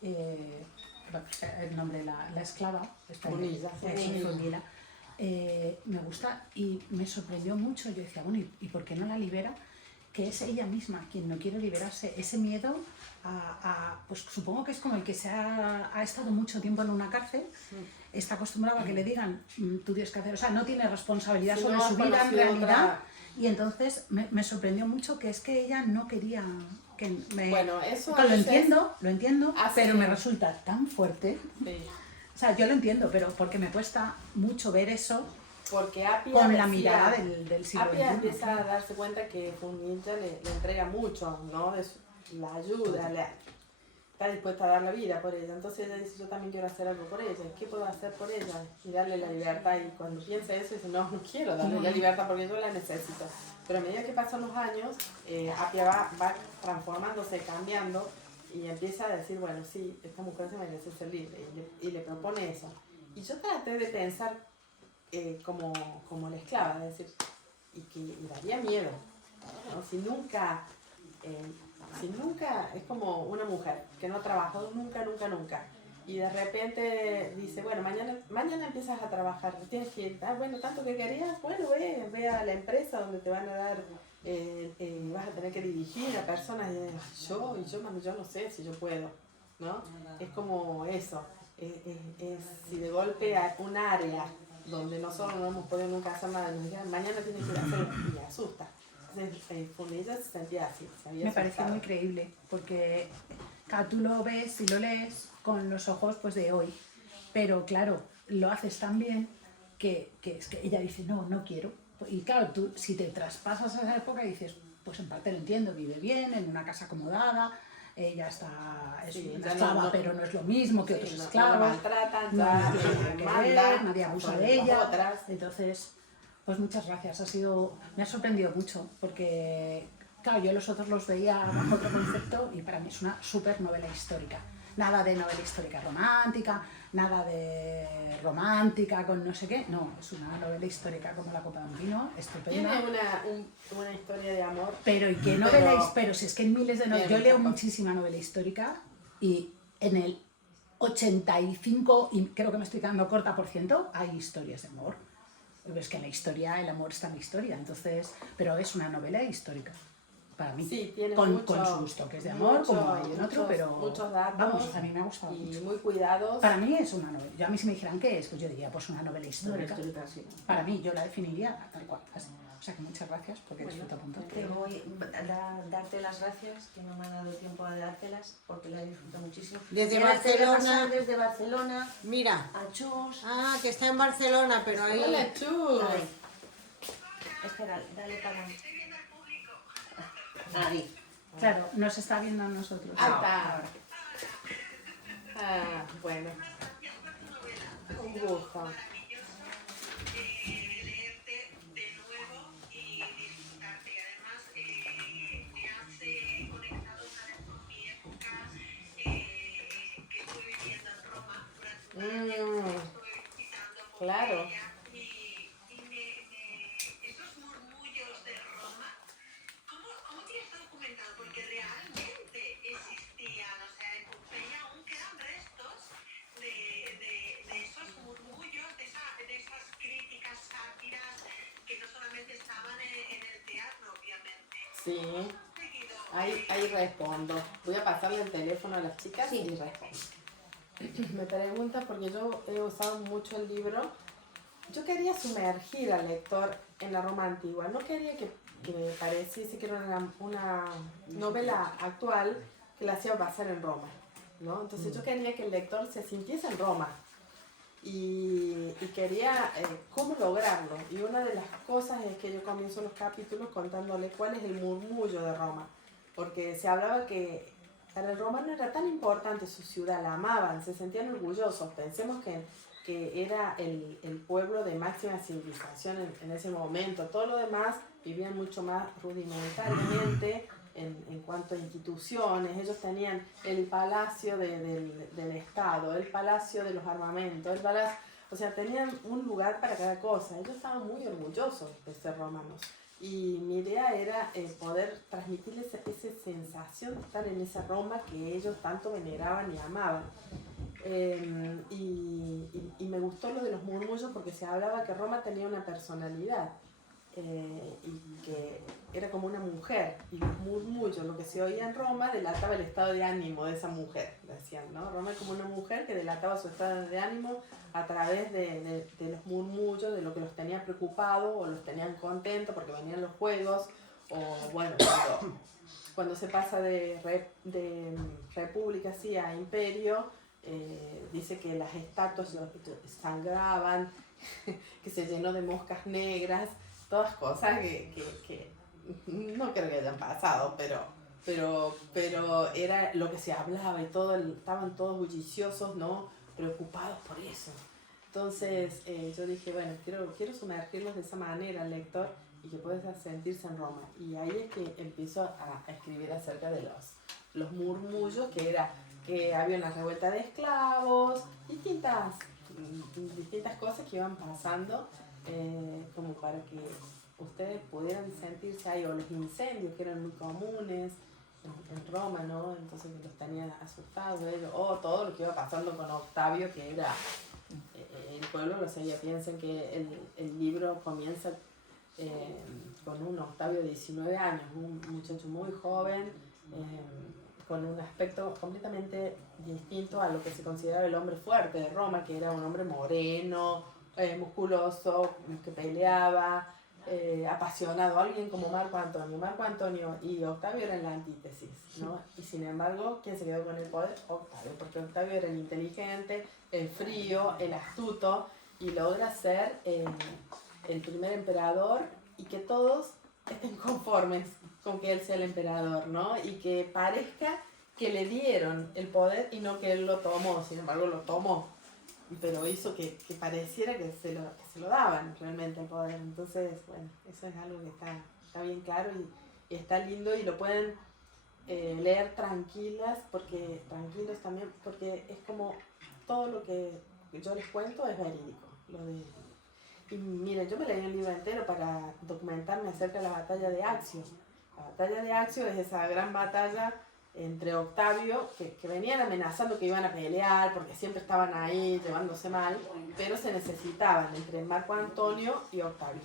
El nombre, la esclava, Munilla. Me gusta y me sorprendió mucho. Yo decía, bueno, ¿y por qué no la libera? Que es ella misma quien no quiere liberarse. Ese miedo pues supongo que es como el que ha estado mucho tiempo en una cárcel, está acostumbrado a que le digan, tú tienes que hacer, o sea, no tiene responsabilidad sobre su vida en realidad. Y entonces me sorprendió mucho que es que ella no quería Bueno, eso lo entiendo, pero me resulta tan fuerte. Sí. O sea, yo lo entiendo, pero porque me cuesta mucho ver eso porque Apia con la mirada del siglo XXI. Apia empieza a darse cuenta que Fungincha le entrega mucho, ¿no? La ayuda, está dispuesta a dar la vida por ella. Entonces ella dice, yo también quiero hacer algo por ella. ¿Qué puedo hacer por ella? Y darle la libertad. Y cuando piensa eso, dice, no, no quiero darle la libertad porque yo la necesito. Pero a medida que pasan los años, Apia va transformándose, cambiando, y empieza a decir, bueno, sí, esta mujer se merece ser libre. Y le propone eso. Y yo traté de pensar como la esclava, es decir, y daría miedo, ¿no? Si nunca, es como una mujer que no ha trabajado nunca, y de repente dice, bueno, mañana empiezas a trabajar, tienes que ir, bueno, tanto que querías, bueno, ve a la empresa donde te van a dar, vas a tener que dirigir a personas, y yo no sé si yo puedo, ¿no? Es como eso, si de golpe hay un área donde nosotros no hemos podido nunca hacer nada, nos dijeron, mañana tienes que ir a hacerlo, y me asusta. Entonces, ella se sentía así, Me parece muy creíble, porque claro, tú lo ves y lo lees con los ojos pues de hoy, pero claro, lo haces tan bien que es que ella dice, no quiero. Y claro, tú si te traspasas a esa época dices, pues en parte lo entiendo, vive bien, en una casa acomodada, ella es una esclava, pero no es lo mismo que otros esclavos, no la maltratan, nadie abusa de ella, entonces, pues muchas gracias, me ha sorprendido mucho, porque claro, yo los otros los veía bajo otro concepto y para mí es una súper novela histórica. Nada de novela histórica romántica, nada de romántica con no sé qué, no, es una novela histórica como La copa de un vino, estupenda. Tiene una historia de amor. Pero ¿y qué novela? Pero si es que hay miles de novelas, yo leo muchísima novela histórica y en el 85, y creo que me estoy quedando corta por ciento, hay historias de amor. Es que en la historia, el amor está en la historia, entonces, pero es una novela histórica. Para mí, sí, tiene con sus toques de amor, como hay en otro, pero muchos datos, vamos, a mí me ha gustado y mucho. muy cuidados. Para mí es una novela. Yo a mí si me dijeran qué es, pues yo diría, pues una novela histórica. Sí. Para mí, yo la definiría tal cual, así. O sea que muchas gracias porque disfruto apuntar. Te voy a darte las gracias, que no me ha dado tiempo a dártelas, porque la disfruto muchísimo. Desde Barcelona, mira, a Chus. ah, que está en Barcelona, pero ahí... Hola, Chus. Ahí. Espera, dale para... Ahí. Claro, nos está viendo a nosotros. Ah, bueno. Un gusto. Claro. Esos murmullos de Roma, ¿cómo tienes documentado? Porque realmente existían, o sea, en Pompeya aún quedan restos de esos murmullos, de esas críticas, sátiras, que no solamente estaban en el teatro, obviamente. Sí. Ahí respondo. Voy a pasarle el teléfono a las chicas y respondo. Me pregunta porque yo he usado mucho el libro. Yo quería sumergir al lector en la Roma antigua. No quería que pareciese que era una novela actual que la hacía basar en Roma, ¿no? Entonces yo quería que el lector se sintiese en Roma. Y quería cómo lograrlo. Y una de las cosas es que yo comienzo los capítulos contándole cuál es el murmullo de Roma. Porque se hablaba que para el romano era tan importante su ciudad, la amaban, se sentían orgullosos. Pensemos que era el pueblo de máxima civilización en ese momento. Todo lo demás vivían mucho más rudimentariamente en cuanto a instituciones. Ellos tenían el palacio del Estado, el palacio de los armamentos, el palacio, o sea, tenían un lugar para cada cosa. Ellos estaban muy orgullosos de ser romanos. Y mi idea era poder transmitirles esa sensación de estar en esa Roma que ellos tanto veneraban y amaban. Y me gustó lo de los murmullos porque se hablaba que Roma tenía una personalidad y que era como una mujer. Y los murmullos, lo que se oía en Roma, delataba el estado de ánimo de esa mujer, decían, ¿no? Roma es como una mujer que delataba su estado de ánimo a través de los murmullos, de lo que los tenía preocupados o los tenían contentos porque venían los juegos, o bueno, cuando se pasa de república así a imperio, dice que las estatuas sangraban, que se llenó de moscas negras, todas cosas que no creo que hayan pasado, pero pero era lo que se hablaba y todo, estaban todos bulliciosos, ¿no? Preocupados por eso. Entonces yo dije, bueno, quiero sumergirlos de esa manera al lector y que pueda sentirse en Roma. Y ahí es que empiezo a escribir acerca de los murmullos, que era que había una revuelta de esclavos, distintas cosas que iban pasando, como para que ustedes pudieran sentirse ahí, o los incendios que eran muy comunes en Roma, ¿no? Entonces los tenían asustados ellos, o todo lo que iba pasando con Octavio, que era el pueblo lo sabía. Piensen que el libro comienza con un Octavio de 19 años, un muchacho muy joven, con un aspecto completamente distinto a lo que se consideraba el hombre fuerte de Roma, que era un hombre moreno, musculoso, que peleaba, apasionado, alguien como Marco Antonio. Marco Antonio y Octavio eran la antítesis, ¿no? Y sin embargo, ¿quién se quedó con el poder? Octavio, porque Octavio era el inteligente, el frío, el astuto, y logra ser el primer emperador, y que todos estén conformes con que él sea el emperador, ¿no? Y que parezca que le dieron el poder y no que él lo tomó. Sin embargo, lo tomó, pero hizo que pareciera que se lo daban realmente el poder. Entonces, bueno, eso es algo que está bien claro y está lindo, y lo pueden leer tranquilos también, porque es como todo lo que yo les cuento es verídico. Y miren, yo me leí el libro entero para documentarme acerca de la batalla de Accio. La batalla de Accio es esa gran batalla entre Octavio, que venían amenazando que iban a pelear porque siempre estaban ahí llevándose mal, pero se necesitaban entre Marco Antonio y Octavio.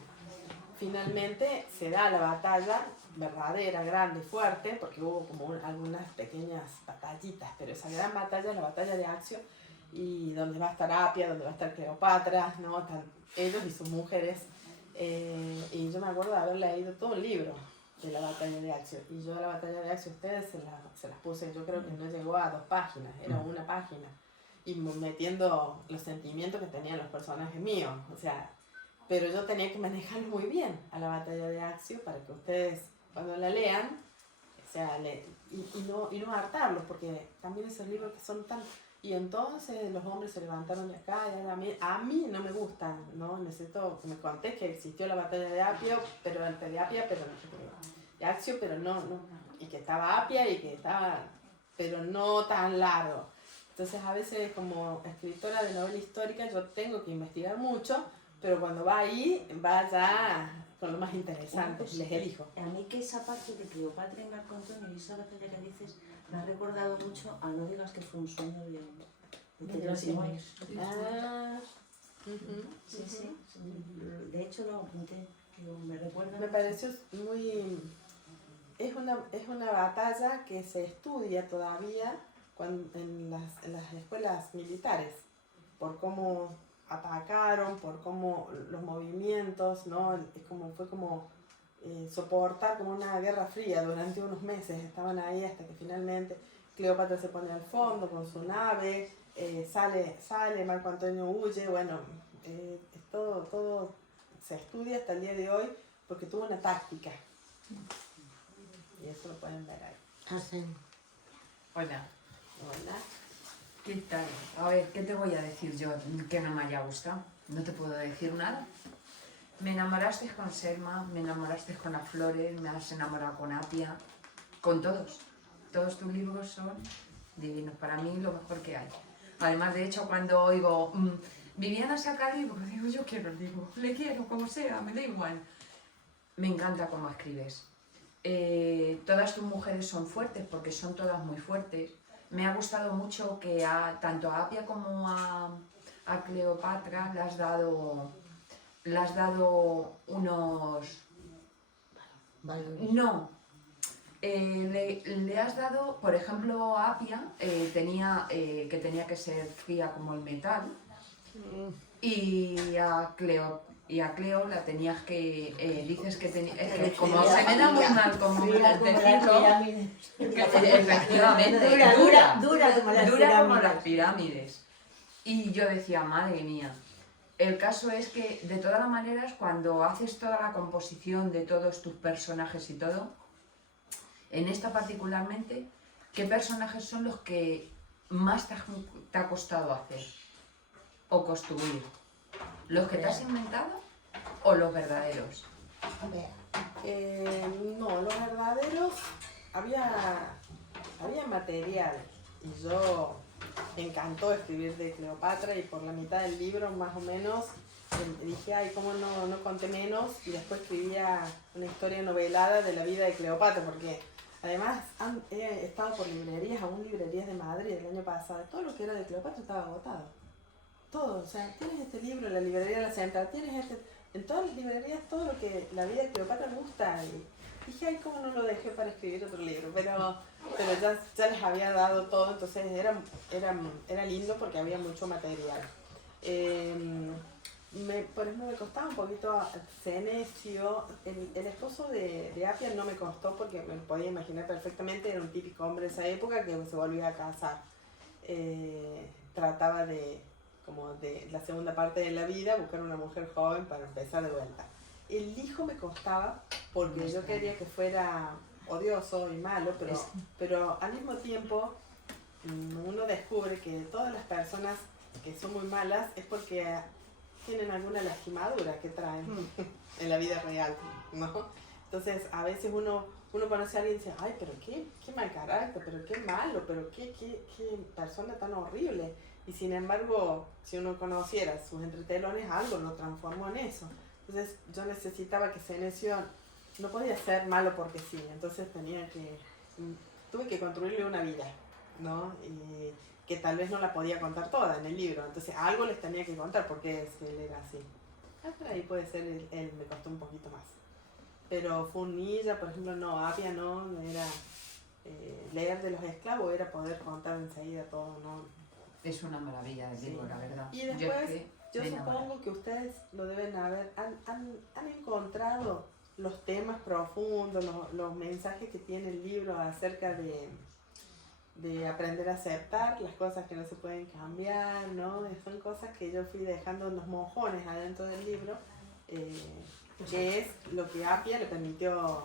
Finalmente se da la batalla verdadera, grande, fuerte, porque hubo como algunas pequeñas batallitas, pero esa gran batalla es la batalla de Accio, y donde va a estar Apia, donde va a estar Cleopatra, ¿no? Están ellos y sus mujeres, y yo me acuerdo de haber leído todo el libro de la batalla de Accio, y yo la batalla de Accio a ustedes se las puse, yo creo que no llegó a 2 páginas, era una página, y metiendo los sentimientos que tenían los personajes míos, o sea, pero yo tenía que manejarlo muy bien a la batalla de Accio para que ustedes cuando la lean, o sea, y no hartarlos, porque también esos libros que son tan... Y entonces los hombres se levantaron de acá, y a mí no me gustan, ¿no? Necesito que me contés que existió la batalla de Apia, pero de Accio, pero no, y que estaba Apia y que estaba, pero no tan largo. Entonces a veces como escritora de novela histórica yo tengo que investigar mucho, pero cuando va ahí, va ya con lo más interesante, Pues, les elijo. A mí que esa parte de Cleopatra y Marco Antonio y esa batalla que dices me ha recordado mucho a No digas que fue un sueño de Tedros Igual. Sí. De hecho lo apunté. Me recuerda. Me pareció muy... Es una batalla que se estudia todavía en las escuelas militares, por cómo atacaron, por cómo los movimientos, ¿no? Fue como soportar como una guerra fría durante unos meses. Estaban ahí hasta que finalmente Cleopatra se pone al fondo con su nave, sale, Marco Antonio huye. Bueno, todo se estudia hasta el día de hoy porque tuvo una táctica. Y eso lo pueden ver ahí. Hola. Hola. ¿Qué tal? A ver, ¿qué te voy a decir yo que no me haya gustado? No te puedo decir nada. Me enamoraste con Selma, me enamoraste con las flores, me has enamorado con Apia, con todos. Todos tus libros son divinos, para mí lo mejor que hay. Además, de hecho, cuando oigo Viviana saca libros, digo, yo quiero el libro, le quiero, como sea, me da igual. Me encanta cómo escribes. Todas tus mujeres son fuertes, porque son todas muy fuertes. Me ha gustado mucho que tanto a Apia como a Cleopatra le has dado unos... No. Le has dado, por ejemplo, a Apia, que tenía que ser fría como el metal, y a Cleo la tenías que... dices que tenía... como se me da muy mal como decirlo, efectivamente, dura como las pirámides. Y yo decía, madre mía. El caso es que, de todas las maneras, cuando haces toda la composición de todos tus personajes y todo, En esta particularmente, ¿qué personajes son los que más te ha costado hacer o construir? ¿Los que te has inventado o los verdaderos? No, los verdaderos, había material y yo me encantó escribir de Cleopatra y por la mitad del libro más o menos dije, ay, cómo no conté menos, y después escribía una historia novelada de la vida de Cleopatra, porque además he estado por librerías, aún librerías de Madrid el año pasado, todo lo que era de Cleopatra estaba agotado. Todo, o sea, tienes este libro en la librería de la Central, tienes en todas las librerías todo lo que la vida de Cleopatra gusta. Y dije, ay, cómo no lo dejé para escribir otro libro, pero ya les había dado todo, entonces era lindo porque había mucho material. Por ejemplo, me costaba un poquito Senecio, el esposo de Apia no me costó porque me lo podía imaginar perfectamente, era un típico hombre de esa época que se volvía a casar. Trataba como de la segunda parte de la vida, buscar una mujer joven para empezar de vuelta. El hijo me costaba porque yo quería que fuera odioso y malo, pero al mismo tiempo uno descubre que todas las personas que son muy malas es porque tienen alguna lastimadura que traen en la vida real, ¿no? Entonces a veces uno conoce a alguien y dice, ay, pero qué mal carácter, pero qué malo, pero qué persona tan horrible. Y sin embargo, si uno conociera sus entretelones, algo lo transformó en eso. Entonces yo necesitaba que Senecio no podía ser malo porque sí, entonces tuve que construirle una vida, ¿no? Y que tal vez no la podía contar toda en el libro, entonces algo les tenía que contar porque él era así. Por ahí puede ser, él me costó un poquito más. Pero Funilla, por ejemplo, no, Apia no, era leer de los esclavos, era poder contar enseguida todo, ¿no? Es una maravilla de libro, la verdad. Y después, yo supongo que ustedes lo deben haber, han encontrado los temas profundos, los mensajes que tiene el libro acerca de aprender a aceptar las cosas que no se pueden cambiar, ¿no? Son cosas que yo fui dejando en los mojones adentro del libro, que es lo que Apia le permitió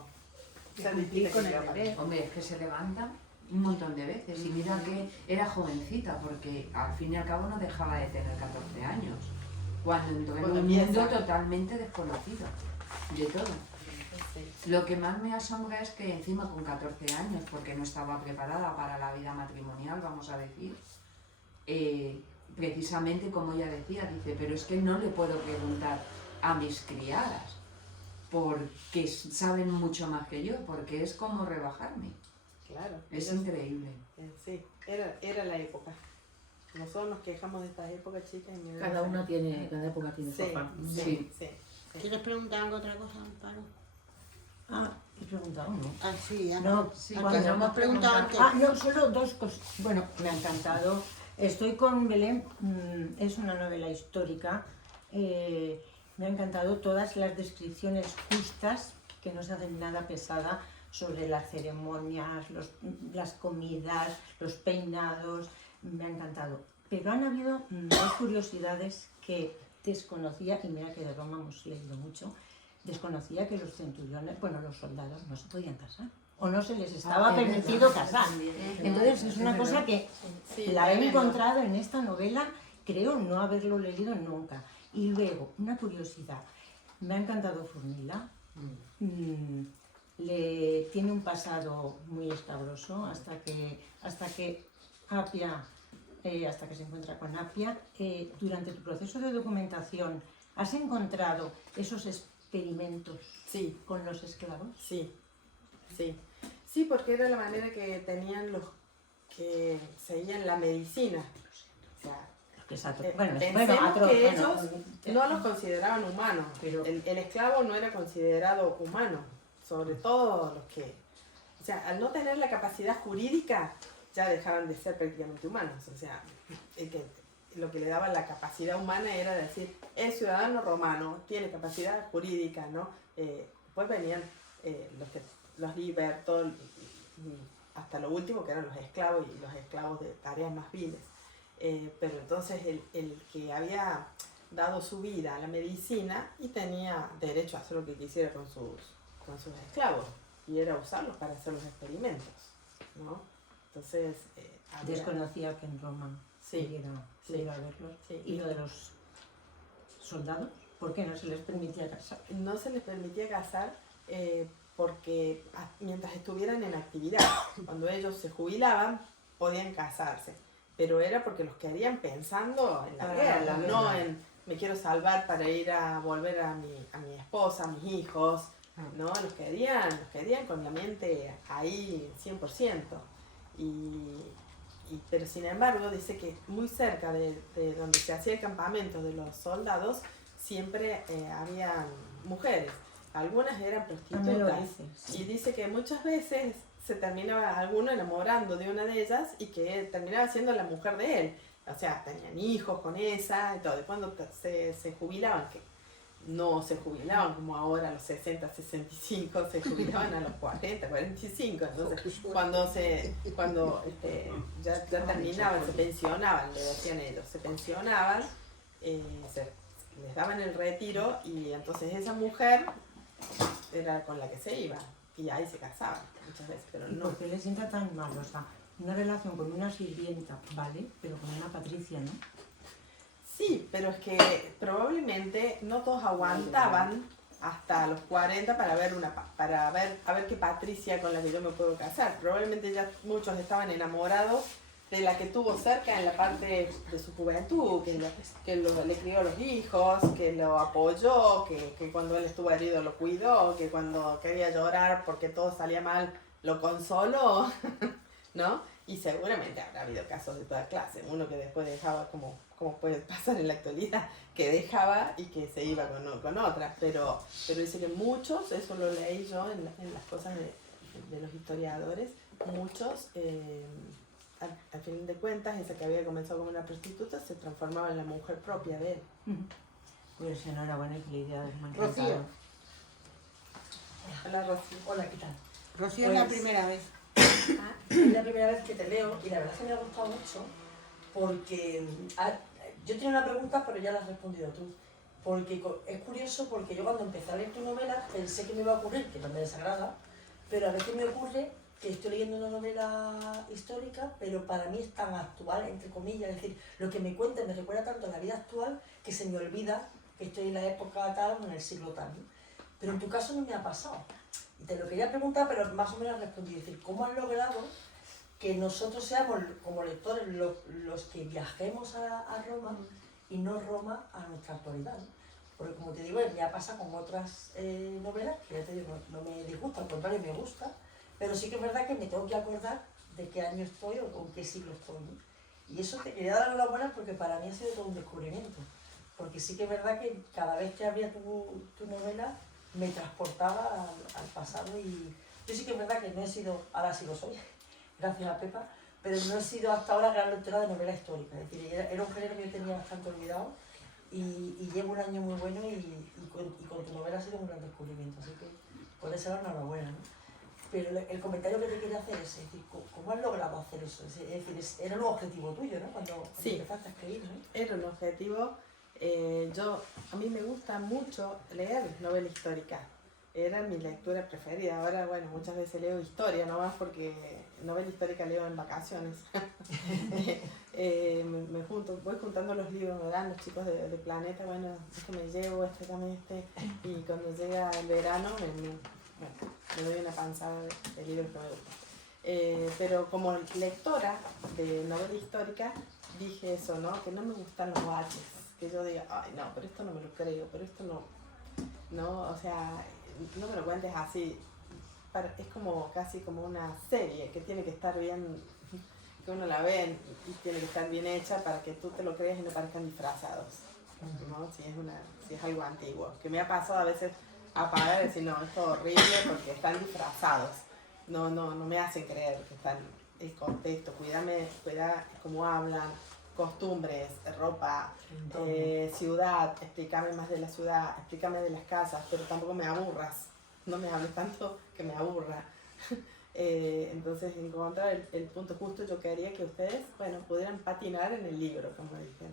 ser distinta con el bebé. Hombre, es que se levanta un montón de veces y mira que era jovencita porque al fin y al cabo no dejaba de tener 14 años cuando entró en un mundo totalmente desconocido de todo. Sí. Lo que más me asombra es que encima con 14 años, porque no estaba preparada para la vida matrimonial, vamos a decir, precisamente como ella decía, dice, pero es que no le puedo preguntar a mis criadas porque saben mucho más que yo, porque es como rebajarme. Claro. Es increíble. Sí, era la época. Nosotros nos quejamos de esta época, chicas. Cada época tiene su afán. Sí. ¿Quieres preguntar algo, otra cosa, Amparo? He preguntado, ¿no? Ah, sí, ya. No, sí, cuando no hemos preguntado antes. No, solo dos cosas. Bueno, me ha encantado. Estoy con Belén, es una novela histórica. Me ha encantado todas las descripciones justas, que no se hacen nada pesada, sobre las ceremonias, las comidas, los peinados. Me ha encantado. Pero han habido dos curiosidades que desconocía, y mira que de Roma hemos leído mucho. Desconocía que los centuriones, los soldados no se podían casar o no se les estaba permitido casar. Entonces es una cosa que la he encontrado en esta novela, creo no haberlo leído nunca. Y luego, una curiosidad, me ha encantado Furnila, tiene un pasado muy escabroso hasta que Apia, hasta que se encuentra con Apia. Durante tu proceso de documentación, ¿has encontrado esos experimentos con los esclavos? Sí, porque era la manera que tenían los que seguían la medicina. O sea, pensemos que ellos no los consideraban humanos. El esclavo no era considerado humano, sobre todo los que... O sea, al no tener la capacidad jurídica, ya dejaban de ser prácticamente humanos. O sea, lo que le daba la capacidad humana era decir, el ciudadano romano tiene capacidad jurídica, ¿no? Después venían los libertos, hasta lo último que eran los esclavos y los esclavos de tareas más viles. Pero entonces el que había dado su vida a la medicina y tenía derecho a hacer lo que quisiera con sus esclavos. quiera usarlos para hacer los experimentos, ¿no? Entonces, Desconocía que en Roma sí, pudiera verlos. sí. ¿Y lo de los soldados? ¿Por qué no se les permitía casar? No se les permitía casar porque mientras estuvieran en actividad, cuando ellos se jubilaban, podían casarse. Pero era porque los querían pensando en la Para guerra, la no guerra. en me quiero salvar para ir a volver a mi esposa, a mis hijos. ¿No? Los querían con la mente ahí 100%. Pero sin embargo, dice que muy cerca de donde se hacía el campamento de los soldados, siempre había mujeres. Algunas eran También lo prostitutas. dice, sí. Y dice que muchas veces se terminaba alguno enamorando de una de ellas y que terminaba siendo la mujer de él. O sea, tenían hijos con esa y todo. Y cuando se jubilaban, que no se jubilaban como ahora a los 60, 65, se jubilaban a los 40, 45. Entonces, cuando ya terminaban, se pensionaban, le decían ellos, se pensionaban, les daban el retiro y entonces esa mujer era con la que se iba y ahí se casaban muchas veces, pero ¿Y no. por qué le sienta tan mal? O sea, una relación con una sirvienta, ¿vale? Pero con una patricia, ¿no? Sí, pero es que probablemente no todos aguantaban hasta los 40 para ver a ver qué Patricia con la que yo me puedo casar. Probablemente ya muchos estaban enamorados de la que tuvo cerca en la parte de su juventud, le crió los hijos, que lo apoyó, que cuando él estuvo herido lo cuidó, que cuando quería llorar porque todo salía mal lo consoló, ¿no? Y seguramente habrá habido casos de toda clase, uno que después dejaba, como puede pasar en la actualidad, que dejaba y que se iba con otra, pero dice que muchos, eso lo leí yo en las cosas de los historiadores, muchos, al fin de cuentas, esa que había comenzado como una prostituta se transformaba en la mujer propia de él. Pues enhorabuena, que la idea es muy Rocío. Hola, Rocío. Hola, ¿qué tal? Rocío, es la primera vez. Es la primera vez que te leo y la verdad es que me ha gustado mucho porque yo tenía una pregunta pero ya la has respondido tú. Porque es curioso porque yo cuando empecé a leer tu novela pensé que me iba a ocurrir, que no me desagrada, pero a veces me ocurre que estoy leyendo una novela histórica, pero para mí es tan actual, entre comillas, es decir, lo que me cuenta me recuerda tanto a la vida actual que se me olvida que estoy en la época tal o en el siglo tal, ¿no? Pero en tu caso no me ha pasado. Y te lo quería preguntar, pero más o menos respondí, es decir, ¿cómo has logrado que nosotros seamos como lectores los que viajemos a Roma y no Roma a nuestra actualidad, ¿no? Porque como te digo, me ha pasado con otras novelas, que ya te digo, no me disgusta, al contrario, me gusta, pero sí que es verdad que me tengo que acordar de qué año estoy o con qué siglo estoy, ¿no? Y eso te quería dar la enhorabuena porque para mí ha sido todo un descubrimiento, porque sí que es verdad que cada vez que abría tu novela me transportaba al pasado y yo sí que es verdad que no he sido, ahora sí lo soy, gracias a Pepa, pero no he sido hasta ahora gran lectora de novela histórica, es decir, era un género que yo tenía bastante olvidado y llevo un año muy bueno y con tu novela ha sido un gran descubrimiento, así que por eso enhorabuena, ¿no? Pero el comentario que te quería hacer es decir, ¿cómo has logrado hacer eso? Es decir, era un objetivo tuyo, ¿no? Cuando Sí, empezaste a escribir, ¿no? era un objetivo. A mí me gusta mucho leer novela histórica. Era mi lectura preferida. Ahora, bueno, muchas veces leo historia nomás porque novela histórica leo en vacaciones. Voy juntando los libros, me dan los chicos de Planeta, bueno, es que me llevo dame este, y cuando llega el verano me doy una panzada de libros que me gustan. Pero como lectora de novela histórica dije eso, ¿no? Que no me gustan los baches, que yo diga, ay no, pero esto no me lo creo, pero esto no, o sea, no me lo cuentes así. Es como casi como una serie que tiene que estar bien, que uno la ve y tiene que estar bien hecha para que tú te lo creas y no parezcan disfrazados, ¿no? Si es algo antiguo, que me ha pasado a veces apagar y decir, no, esto es horrible porque están disfrazados, no me hacen creer que están, el contexto, cuida cómo hablan, costumbres, ropa, ciudad, explícame más de la ciudad, explícame de las casas, pero tampoco me aburras, no me hables tanto que me aburra. Entonces encontrar el punto justo, yo quería que ustedes, bueno, pudieran patinar en el libro, como dije,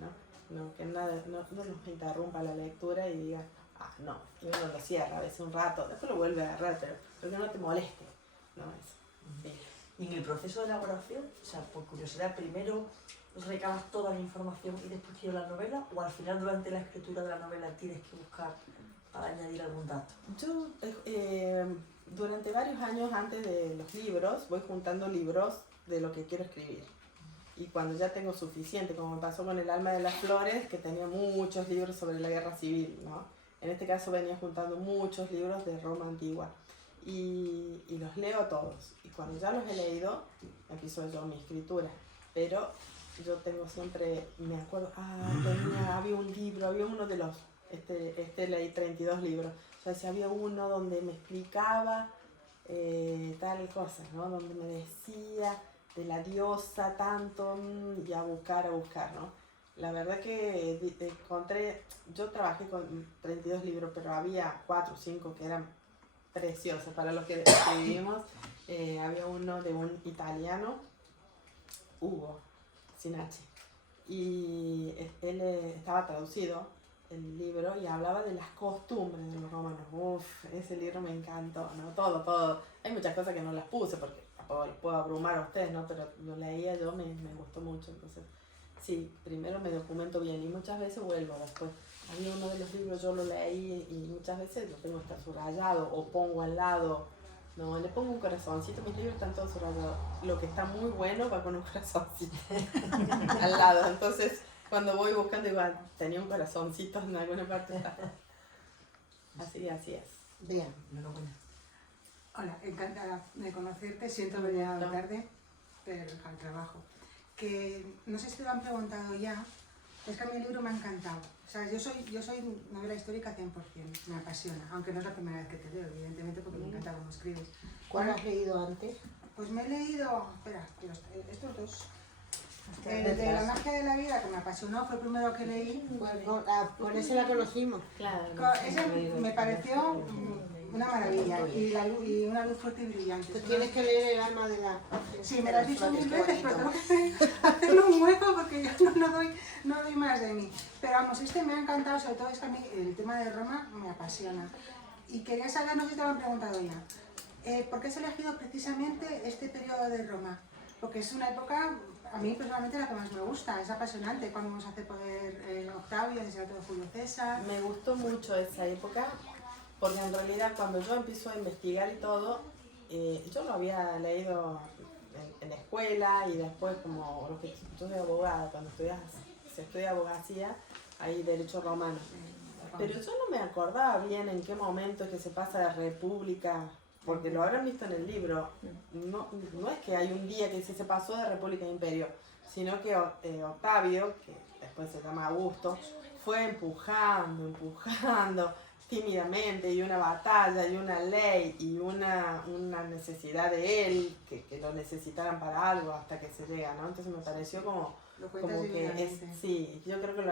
¿no? Que nada, no nos interrumpa la lectura y diga, no, y uno lo cierra a veces un rato, después lo vuelve a agarrar, pero que no te moleste, ¿no? Eso, sí. Y en el proceso de elaboración, o sea, por curiosidad, primero recabas toda la información y después quiero la novela, o al final durante la escritura de la novela tienes que buscar para añadir algún dato. Yo durante varios años antes de los libros voy juntando libros de lo que quiero escribir. Y cuando ya tengo suficiente, como me pasó con El alma de las flores, que tenía muchos libros sobre la guerra civil, ¿no? En este caso venía juntando muchos libros de Roma antigua. Y los leo todos. Y cuando ya los he leído, empiezo yo mi escritura. Pero yo tengo siempre, me acuerdo, había un libro, había uno de los, leí 32 libros. O sea, si había uno donde me explicaba tal cosa, ¿no? Donde me decía de la diosa tanto, y a buscar, ¿no? La verdad que encontré, yo trabajé con 32 libros, pero había 4 o 5 que eran preciosos para los que escribimos. Había uno de un italiano, Hugo, sin H, y él estaba traducido el libro y hablaba de las costumbres de los romanos. Ese libro me encantó, ¿no? Todo. Hay muchas cosas que no las puse porque puedo abrumar a ustedes, ¿no? Pero lo leía yo, me gustó mucho. Entonces, sí, primero me documento bien y muchas veces vuelvo después. Había uno de los libros, yo lo leí y muchas veces lo tengo hasta subrayado o pongo al lado, no, le pongo un corazoncito, mis libros están todos subrayados. Lo que está muy bueno va con un corazoncito al lado. Entonces, cuando voy buscando, igual tenía un corazoncito en alguna parte. Así es. Bien, enhorabuena. Hola, encantada de conocerte, siento haber llegado tarde, pero al trabajo. Que no sé si te lo han preguntado ya, es que a mí el libro me ha encantado. O sea, yo soy novela histórica 100%, me apasiona, aunque no es la primera vez que te leo, evidentemente, porque me encanta cómo escribes. ¿Cuál has leído antes? Pues me he leído, espera, estos dos. El de La magia de la vida, que me apasionó, fue el primero que leí. Por eso la conocimos. Claro. Ese me pareció una maravilla y una luz fuerte y brillante. Tú tienes que leer El alma de la... Sí, me lo has dicho 1000 veces, pero tengo que hacerle un hueco porque yo no doy más de mí. Pero vamos, este me ha encantado, sobre todo es que a mí el tema de Roma me apasiona. Y quería saber, no sé si te lo han preguntado ya, ¿por qué has elegido precisamente este periodo de Roma? Porque es una época, a mí personalmente, la que más me gusta, es apasionante, cuando nos hace poder Octavio, desde todo Julio César. Me gustó mucho esa época, porque en realidad cuando yo empiezo a investigar y todo, yo lo había leído en la escuela y después como los que yo soy abogada, cuando se estudia abogacía, hay derecho romano. Pero yo no me acordaba bien en qué momento es que se pasa de república, porque lo habrán visto en el libro. No es que hay un día que se pasó de república a imperio, sino que Octavio, que después se llama Augusto, fue empujando tímidamente, y una batalla y una ley y una necesidad de él, que lo necesitaran para algo hasta que se llega, ¿no? Entonces me pareció como que sí, yo creo que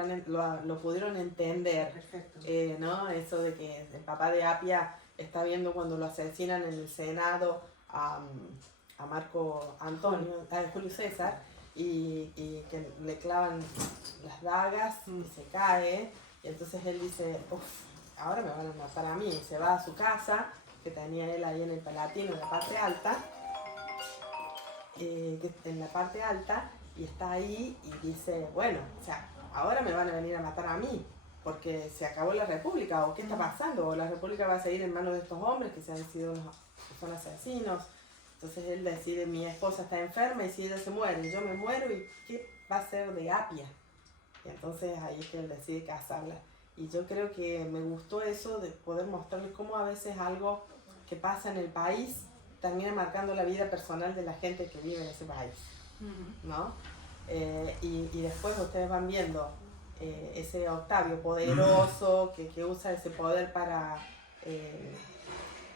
lo pudieron entender. Perfecto. ¿No? Eso de que el papá de Apia está viendo cuando lo asesinan en el Senado a Marco Antonio, a Julio César, y que le clavan las dagas y se cae, y entonces él dice, ahora me van a matar a mí, y se va a su casa, que tenía él ahí en el Palatino, en la parte alta, y está ahí y dice, bueno, o sea, ahora me van a venir a matar a mí, porque se acabó la república, o qué está pasando, o la república va a seguir en manos de estos hombres que son asesinos. Entonces él decide, mi esposa está enferma y si ella se muere, yo me muero, y ¿qué va a ser de Apia? Y entonces ahí es que él decide casarla. Y yo creo que me gustó eso de poder mostrarles cómo a veces algo que pasa en el país termina marcando la vida personal de la gente que vive en ese país, ¿no? Y después ustedes van viendo ese Octavio poderoso que usa ese poder para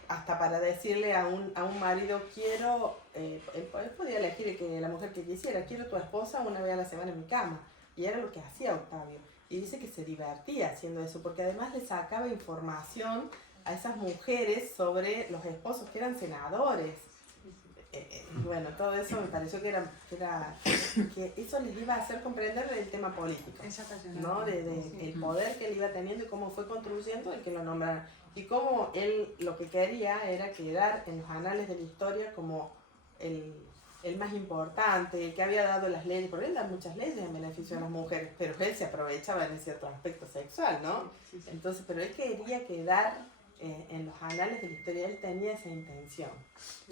hasta para decirle a un marido, quiero, él podía elegir que la mujer que quisiera, quiero tu esposa una vez a la semana en mi cama, y era lo que hacía Octavio, y dice que se divertía haciendo eso, porque además le sacaba información a esas mujeres sobre los esposos que eran senadores. bueno, todo eso me pareció que eso les iba a hacer comprender el tema político, ¿no? El poder que él iba teniendo y cómo fue construyendo el que lo nombraran. Y cómo él lo que quería era quedar en los anales de la historia como el más importante, el que había dado las leyes, porque él da muchas leyes en beneficio de las mujeres, pero él se aprovechaba en cierto aspecto sexual, ¿no? Entonces, pero él quería quedar en los anales de la historia, él tenía esa intención,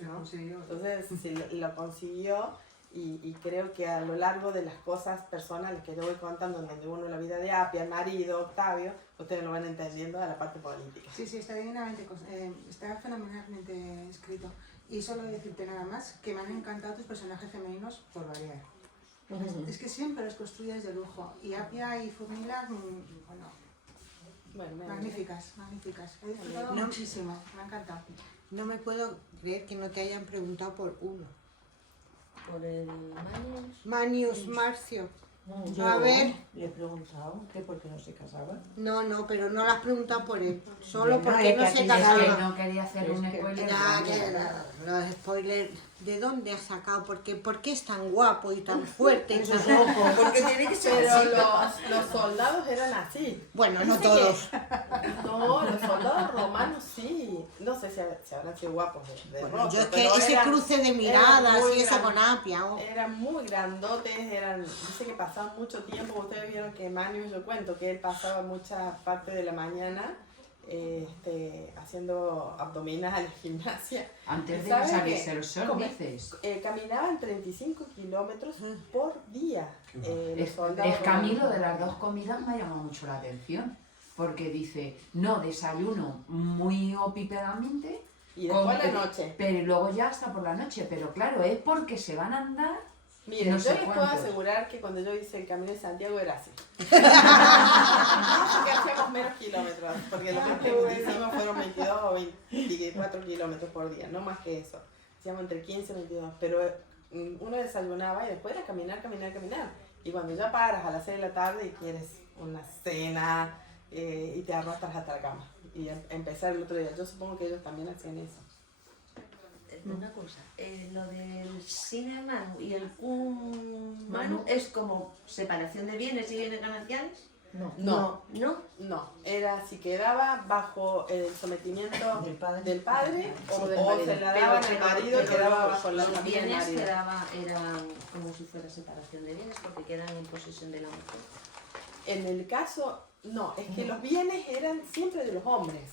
¿no? Entonces sí, lo consiguió y creo que a lo largo de las cosas personales que yo voy contando, en donde uno la vida de Apia, el marido, Octavio, ustedes lo van entendiendo a la parte política. Sí, está divinamente, está fenomenalmente escrito. Y solo decirte nada más que me han encantado tus personajes femeninos por variar. Es que siempre los construyes de lujo. Y Apia y Furmila, bueno, magníficas. He disfrutado muchísimo, me ha encantado. No me puedo creer que no te hayan preguntado por uno. Por el Manius Marcio. Yo A ver. le he preguntado que por qué no se casaba. No, pero no lo has preguntado por él. Solo Bueno, porque es no que se aquí casaba. Es que no quería hacer un spoiler. Los spoilers, ¿de dónde has sacado? ¿Por qué es tan guapo y tan fuerte y tan Porque tiene que ser Pero así. los soldados eran así. Bueno, no Dice todos. No, los soldados romanos sí. No sé si habrán sido guapos de rostro, Yo es que pero ese cruce de miradas y esa con Apia. Eran muy grandotes, dice que pasaban mucho tiempo. Ustedes vieron que Manius, yo cuento que él pasaba mucha parte de la mañana haciendo abdominales, gimnasia. Antes de ¿Sabe que saliese qué? el sol, dices. Caminaban 35 kilómetros por día. El camino de las 2 comidas me ha llamado mucho la atención, porque dice, no, desayuno muy opípedamente y después la noche. Pero luego ya hasta por la noche, pero claro, es porque se van a andar. Miren, no yo sé les puedo cuántos. asegurar que cuando yo hice el Camino de Santiago era así. Porque hacíamos menos kilómetros, porque lo más que hicimos fueron 22 o 24 kilómetros por día, no más que eso. Hacíamos entre 15 y 22, pero uno desayunaba y después era caminar. Y cuando ya paras a las 6 de la tarde y quieres una cena y te arrastras hasta la cama y empezar el otro día. Yo supongo que ellos también hacían eso. Una cosa, lo del Sine Manu y el Cum Manu es como separación de bienes y bienes gananciales. No, era si quedaba bajo el sometimiento del padre o se la daban al marido y quedaba bajo la los familia del bienes marido. eran como si fuera separación de bienes porque quedan en posesión de la mujer. En el caso, no, es que los bienes eran siempre de los hombres.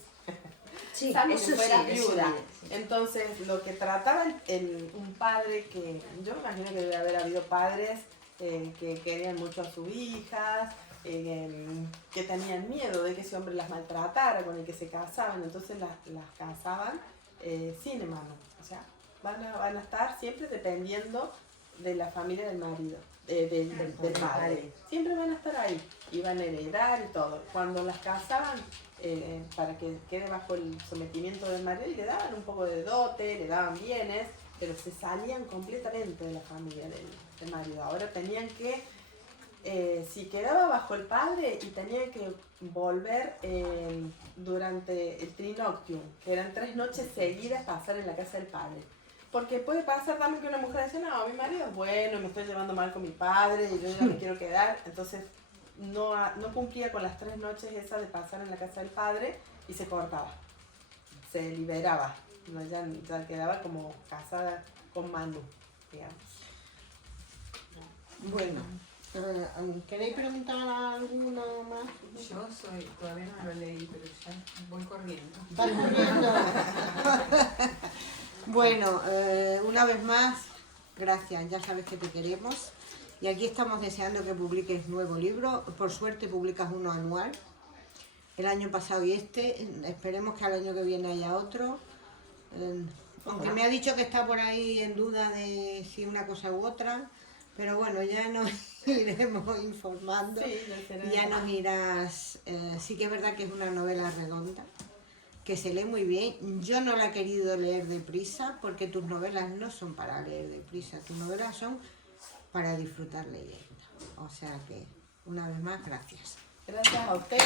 Sí, salvo eso que fuera sí, eso viuda. sí. Entonces, lo que trataba un padre que, yo me imagino que debe haber habido padres que querían mucho a sus hijas, que tenían miedo de que ese hombre las maltratara, con el que se casaban, entonces las casaban sin hermano. O sea, van a estar siempre dependiendo de la familia del marido, del padre. Siempre van a estar ahí y van a heredar y todo. Cuando las casaban, para que quede bajo el sometimiento del marido, y le daban un poco de dote, le daban bienes, pero se salían completamente de la familia del marido. Ahora tenían que, si quedaba bajo el padre, y tenían que volver durante el trinoctium, que eran 3 noches seguidas pasar en la casa del padre. Porque puede pasar también que una mujer dice, no, mi marido es bueno, me estoy llevando mal con mi padre y yo ya me quiero quedar. Entonces no cumplía con las 3 noches esas de pasar en la casa del padre y se cortaba, se liberaba, ¿no? ya quedaba como casada con Manu, digamos. Bueno, ¿queréis preguntar alguna más? Yo todavía no lo leí, pero ya voy corriendo. Vais corriendo. Bueno, una vez más, gracias, ya sabes que te queremos. Y aquí estamos deseando que publiques nuevo libro. Por suerte publicas uno anual. El año pasado y esperemos que al año que viene haya otro. Aunque me ha dicho que está por ahí en duda de si una cosa u otra. Pero bueno, ya nos iremos informando. Sí, ya nos irás. Sí que es verdad que es una novela redonda, que se lee muy bien. Yo no la he querido leer deprisa porque tus novelas no son para leer deprisa. Tus novelas son para disfrutar leyendo. O sea que, una vez más, gracias. Gracias a ustedes.